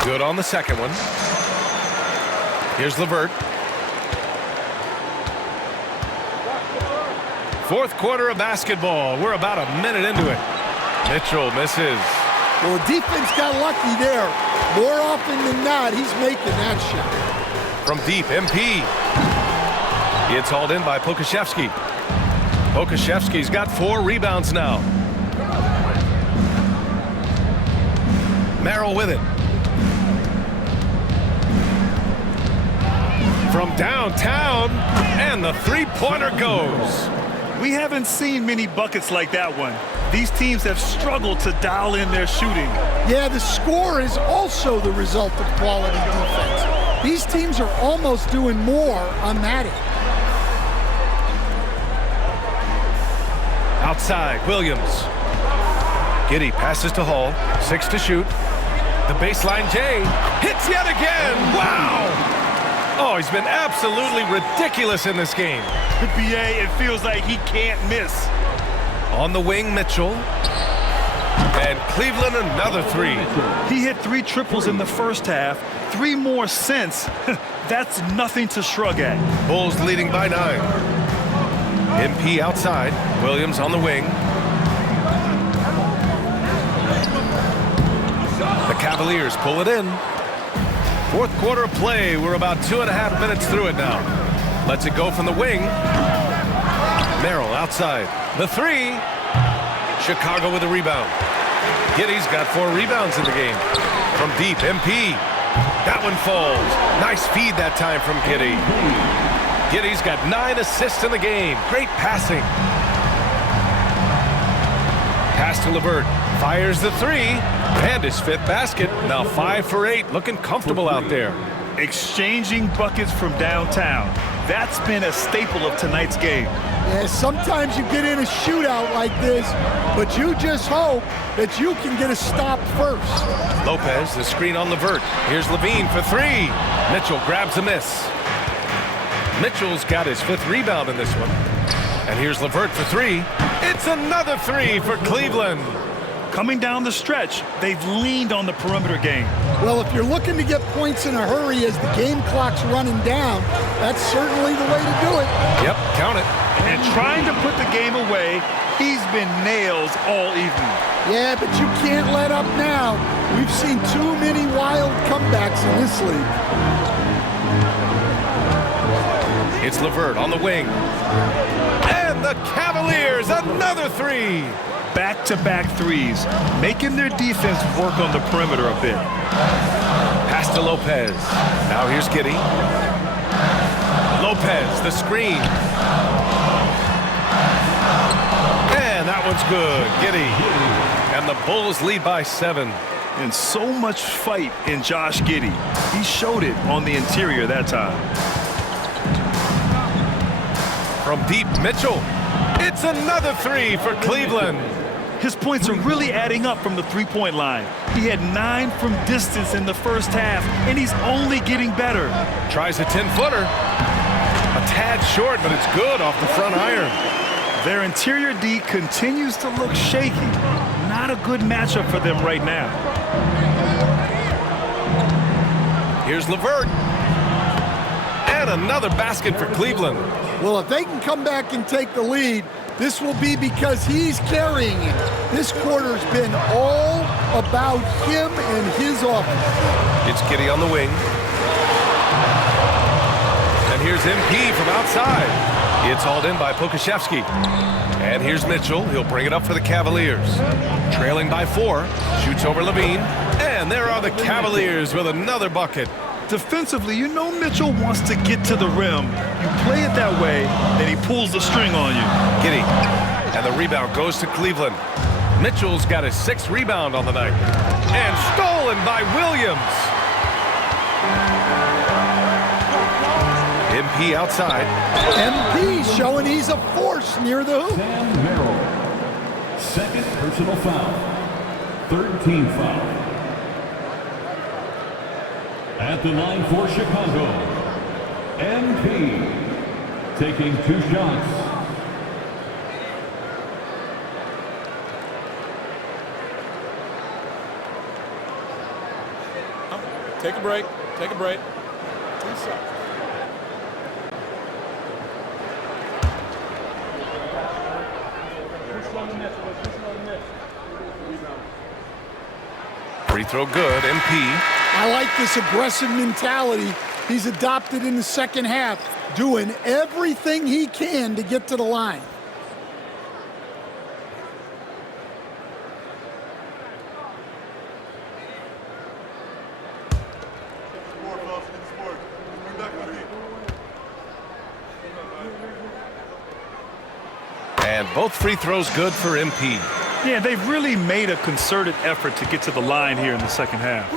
Good on the second one. Here's LeVert. Fourth quarter of basketball. We're about a minute into it. Mitchell misses. Well, the defense got lucky there. More often than not, he's making that shot. From deep, MP. It's hauled in by Pokusevski. Pokusevski's got 4 rebounds now. Merrill with it. From downtown, and the three-pointer goes. We haven't seen many buckets like that one. These teams have struggled to dial in their shooting. Yeah, the score is also the result of quality defense. These teams are almost doing more on that end. Outside, Williams. Giddey passes to Hall. 6 to shoot. The baseline J hits yet again. Wow! Oh, he's been absolutely ridiculous in this game. The BA, it feels like he can't miss. On the wing, Mitchell. And Cleveland another 3. He hit 3 triples in the first half, 3 more since. That's nothing to shrug at. Bulls leading by 9. MP outside. Williams on the wing. The Cavaliers pull it in. Fourth quarter of play. We're about 2.5 minutes through it now. Lets it go from the wing. Merrill outside. The 3. Chicago with a rebound. Giddey's got 4 rebounds in the game. From deep, MP. That one falls. Nice feed that time from Giddey. Giddey's got 9 assists in the game. Great passing. Pass to LeVert. Fires the 3. And his 5th basket. Now 5 for 8. Looking comfortable out there. Exchanging buckets from downtown. That's been a staple of tonight's game. Yeah, sometimes you get in a shootout like this, but you just hope that you can get a stop first. Lopez, the screen on LeVert. Here's Levine for 3. Mitchell grabs a miss. Mitchell's got his 5th rebound in this one. And here's LeVert for 3. It's another 3 for Cleveland. Coming down the stretch, they've leaned on the perimeter game. Well, if you're looking to get points in a hurry as the game clock's running down, that's certainly the way to do it. Yep, count it. And trying to put the game away, he's been nailed all evening. Yeah, but you can't let up now. We've seen too many wild comebacks in this league. It's LeVert on the wing. And the Cavaliers, another 3. Back-to-back threes, making their defense work on the perimeter a bit. Pass to Lopez. Now here's Giddey. Lopez, the screen. And that one's good. Giddey. And the Bulls lead by 7. And so much fight in Josh Giddey. He showed it on the interior that time. From deep, Mitchell. It's another 3 for Cleveland. His points are really adding up from the three-point line. He had 9 from distance in the first half, and he's only getting better. Tries a 10-footer. A tad short, but it's good off the front iron. Their interior D continues to look shaky. Not a good matchup for them right now. Here's LeVert. And another basket for Cleveland. Well, if they can come back and take the lead, this will be because he's carrying it. This quarter's been all about him and his offense. It's Giddey on the wing. And here's MP from outside. It's hauled in by Pokusevski. And here's Mitchell. He'll bring it up for the Cavaliers. Trailing by 4. Shoots over Levine. And there are the Cavaliers with another bucket. Defensively, you know Mitchell wants to get to the rim. You play it that way, then he pulls the string on you. Giddey. And the rebound goes to Cleveland. Mitchell's got his 6th rebound on the night. And stolen by Williams. MP outside. MP showing he's a force near the hoop. Sam Merrill. Second personal foul. Third team foul. At the line for Chicago, MP taking 2 shots. Take a break. Take a break. Free throw good, MP. I like this aggressive mentality he's adopted in the second half, doing everything he can to get to the line. And both free throws good for MP. Yeah, they've really made a concerted effort to get to the line here in the second half.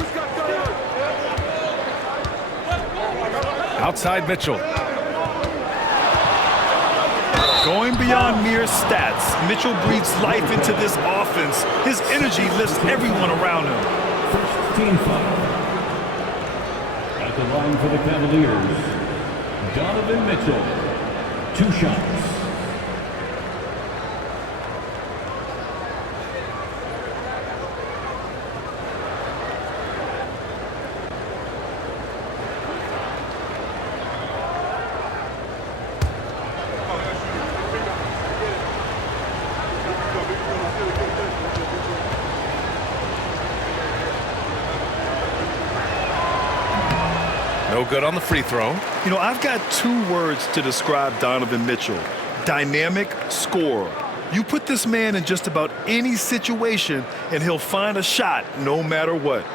Outside Mitchell. Going beyond mere stats, Mitchell breathes life into this offense. His energy lifts everyone around him. First team foul. At the line for the Cavaliers, Donovan Mitchell. 2 shots. No good on the free throw. You know, I've got 2 words to describe Donovan Mitchell. Dynamic scorer. You put this man in just about any situation and he'll find a shot no matter what.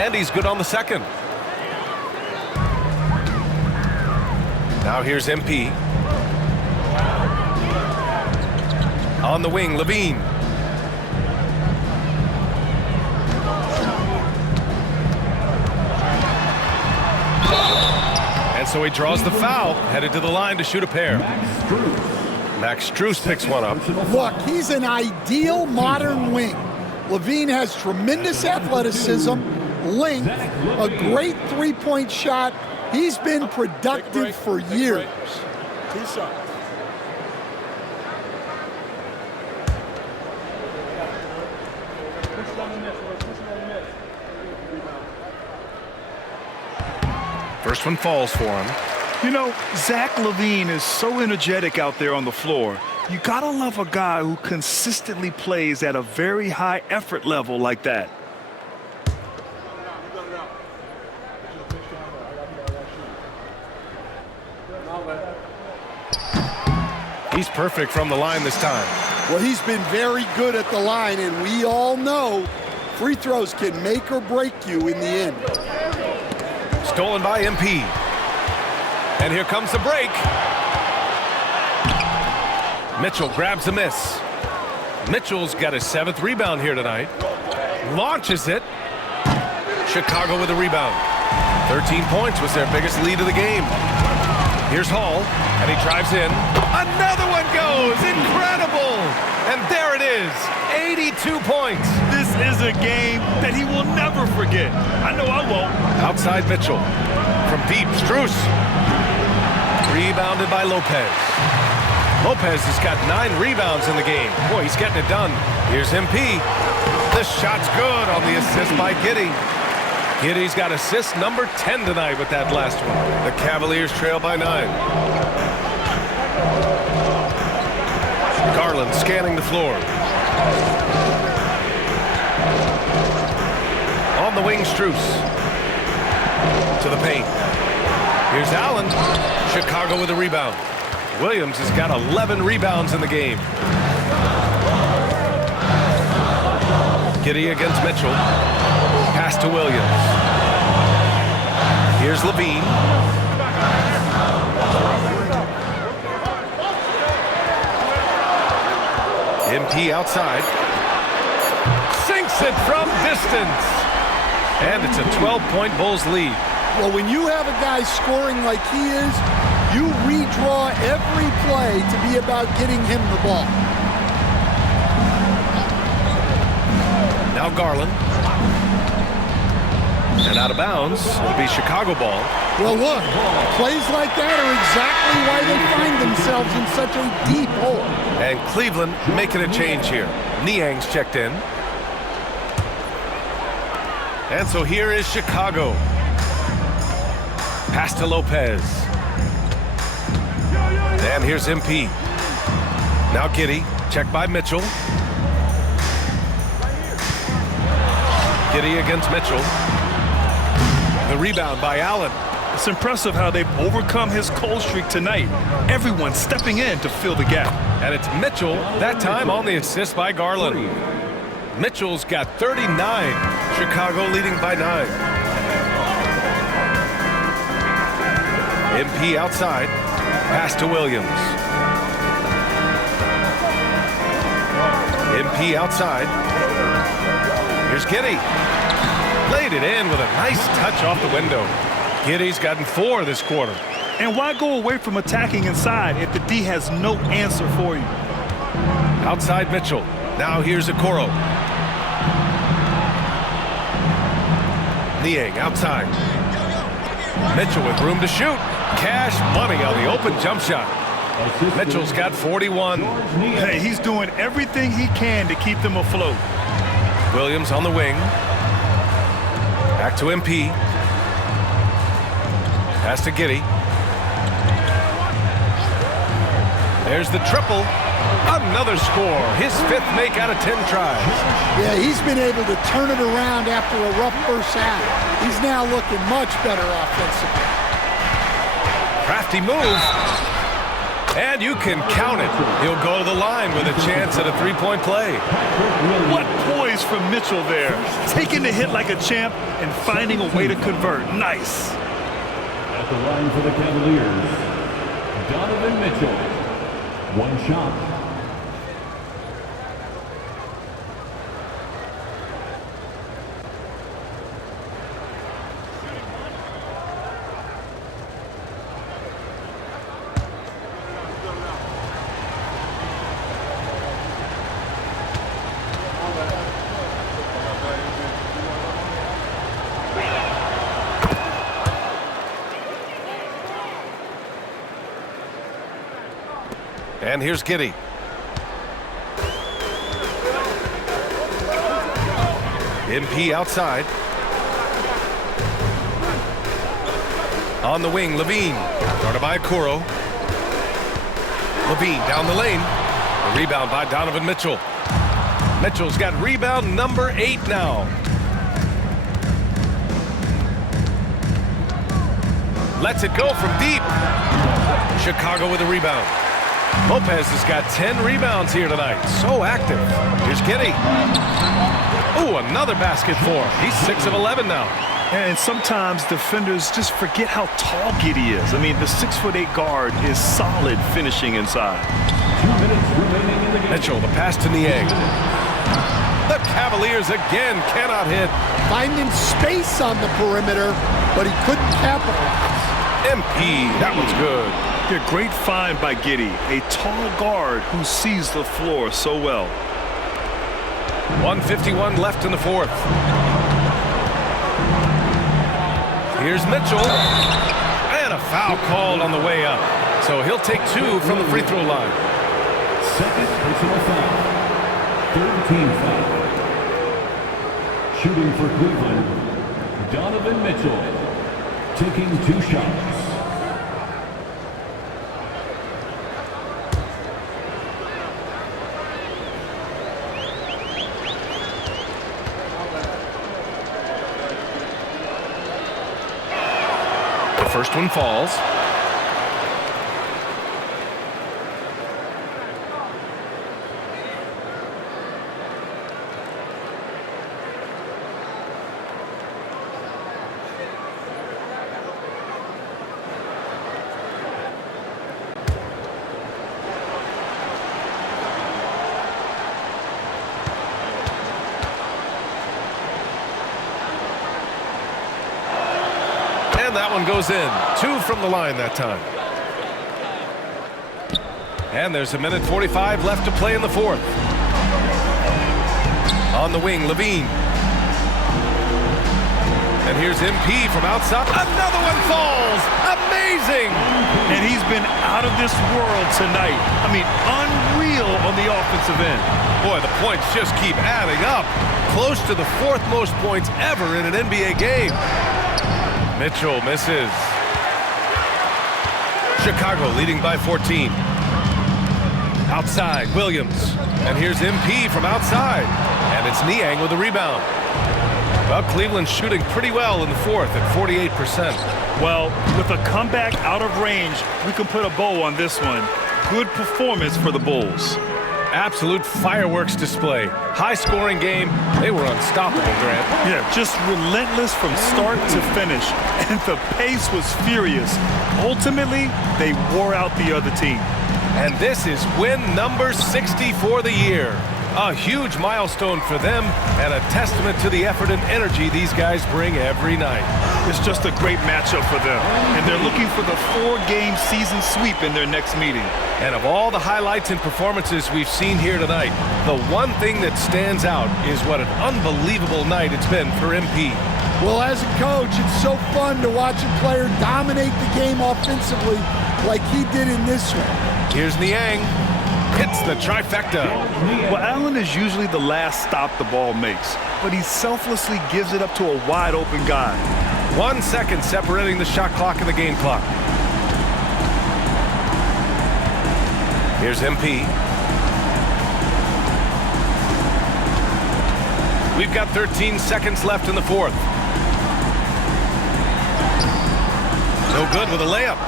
And he's good on the second. Now here's MP. On the wing, Levine. And so he draws the foul, headed to the line to shoot a pair. Max Strus picks one up. Look, he's an ideal modern wing. Levine has tremendous athleticism, length, a great three-point shot. He's been productive for years. 2 shots. First one falls for him. You know, Zach LaVine is so energetic out there on the floor. You gotta love a guy who consistently plays at a very high effort level like that. He's perfect from the line this time. Well, he's been very good at the line, and we all know free throws can make or break you in the end. Stolen by MP. And here comes the break. Mitchell grabs a miss. Mitchell's got his 7th rebound here tonight. Launches it. Chicago with a rebound. 13 points was their biggest lead of the game. Here's Hall, and he drives in. Another one goes! Incredible! And there it is, 82 points. This is a game that he will never forget. I know I won't. Outside Mitchell. From deep, Strus. Rebounded by Lopez. Lopez has got 9 rebounds in the game. Boy, he's getting it done. Here's MP. The shot's good on the assist by Giddey. Giddey's got assist number 10 tonight with that last one. The Cavaliers trail by 9. Garland scanning the floor. On the wing, Strus. To the paint. Here's Allen. Chicago with a rebound. Williams has got 11 rebounds in the game. Giddey against Mitchell. Pass to Williams. Here's Levine. MP outside. Sinks it from distance. And it's a 12-point Bulls lead. Well, when you have a guy scoring like he is, you redraw every play to be about getting him the ball. Now Garland. And out of bounds. It'll be Chicago ball. Well, look, plays like that are exactly why they find themselves in such a deep hole. And Cleveland making a change here. Niang's checked in. And so here is Chicago. Pass to Lopez. And here's MP. Now Giddey, checked by Mitchell. Giddey against Mitchell. The rebound by Allen. It's impressive how they've overcome his cold streak tonight. Everyone stepping in to fill the gap. And it's Mitchell, that time on the assist by Garland. Mitchell's got 39. Chicago leading by 9. MP outside. Pass to Williams. MP outside. Here's Giddey. Laid it in with a nice touch off the window. Giddey's gotten 4 this quarter. And why go away from attacking inside if the D has no answer for you? Outside Mitchell. Now here's Okoro. Niang outside. Mitchell with room to shoot. Cash money on the open jump shot. Mitchell's got 41. Hey, he's doing everything he can to keep them afloat. Williams on the wing. Back to MP. Pass to Giddey. There's the triple. Another score. His 5th make out of 10 tries. Yeah, he's been able to turn it around after a rough first half. He's now looking much better offensively. Crafty move. And you can count it. He'll go to the line with a chance at a 3-point play. What poise from Mitchell there. Taking the hit like a champ and finding a way to convert. Nice. At the line for the Cavaliers, Donovan Mitchell. 1 shot. And here's Giddey. MP outside. On the wing, Levine. Guarded by Okoro. Levine down the lane. The rebound by Donovan Mitchell. Mitchell's got rebound number 8 now. Lets it go from deep. Chicago with a rebound. Lopez has got 10 rebounds here tonight. So active. Here's Giddey. Oh, another basket for him. He's 6 of 11 now. And sometimes defenders just forget how tall Giddey is. I mean, the 6'8" guard is solid finishing inside. 2 minutes remaining in the game. Mitchell, the pass to Niang. The Cavaliers again cannot hit. Finding space on the perimeter, but he couldn't capitalize. MP, that one's good. A great find by Giddey, a tall guard who sees the floor so well. 1:51 left in the 4th. Here's Mitchell. And a foul called on the way up. So he'll take 2 from the free throw line. Second personal foul. 3rd team foul. Shooting for Cleveland, Donovan Mitchell. Taking 2 shots. The first one falls. And that one goes in. 2 from the line that time. And there's a minute 45 left to play in the fourth. On the wing, Levine. And here's MP from outside. Another one falls. Amazing. And he's been out of this world tonight. I mean, unreal on the offensive end. Boy, the points just keep adding up. Close to the 4th most points ever in an NBA game. Mitchell misses. Chicago leading by 14. Outside, Williams. And here's MP from outside. And it's Niang with the rebound. Well, Cleveland's shooting pretty well in the fourth at 48%. Well, with a comeback out of range, we can put a bow on this one. Good performance for the Bulls. Absolute fireworks display. High-scoring game. They were unstoppable, Grant. Yeah, just relentless from start to finish. And the pace was furious. Ultimately, they wore out the other team. And this is win number 60 for the year. A huge milestone for them and a testament to the effort and energy these guys bring every night. It's just a great matchup for them. And they're looking for the 4-game season sweep in their next meeting. And of all the highlights and performances we've seen here tonight, the one thing that stands out is what an unbelievable night it's been for MP. Well, as a coach, it's so fun to watch a player dominate the game offensively like he did in this one. Here's Niang. Hits the trifecta. Well, Allen is usually the last stop the ball makes, but he selflessly gives it up to a wide-open guy. 1 second separating the shot clock and the game clock. Here's MP. We've got 13 seconds left in the fourth. No good with a layup.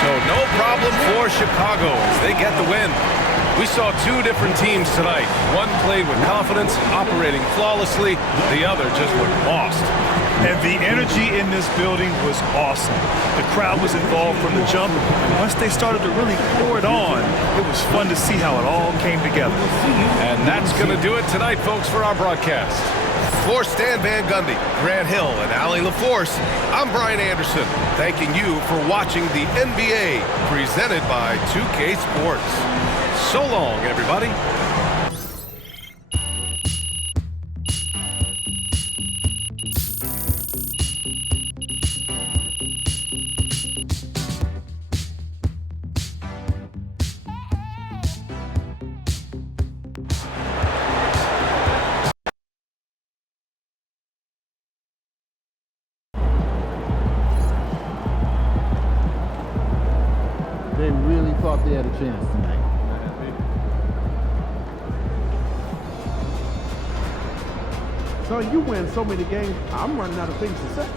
So no problem for Chicago as they get the win. We saw 2 different teams tonight. One played with confidence, operating flawlessly. The other just looked lost. And the energy in this building was awesome. The crowd was involved from the jump. And once they started to really pour it on, it was fun to see how it all came together. And that's going to do it tonight, folks, for our broadcast. For Stan Van Gundy, Grant Hill, and Allie LaForce, I'm Brian Anderson, thanking you for watching the NBA presented by 2K Sports. So long, everybody. They really thought they had a chance tonight. So you win so many games, I'm running out of things to say.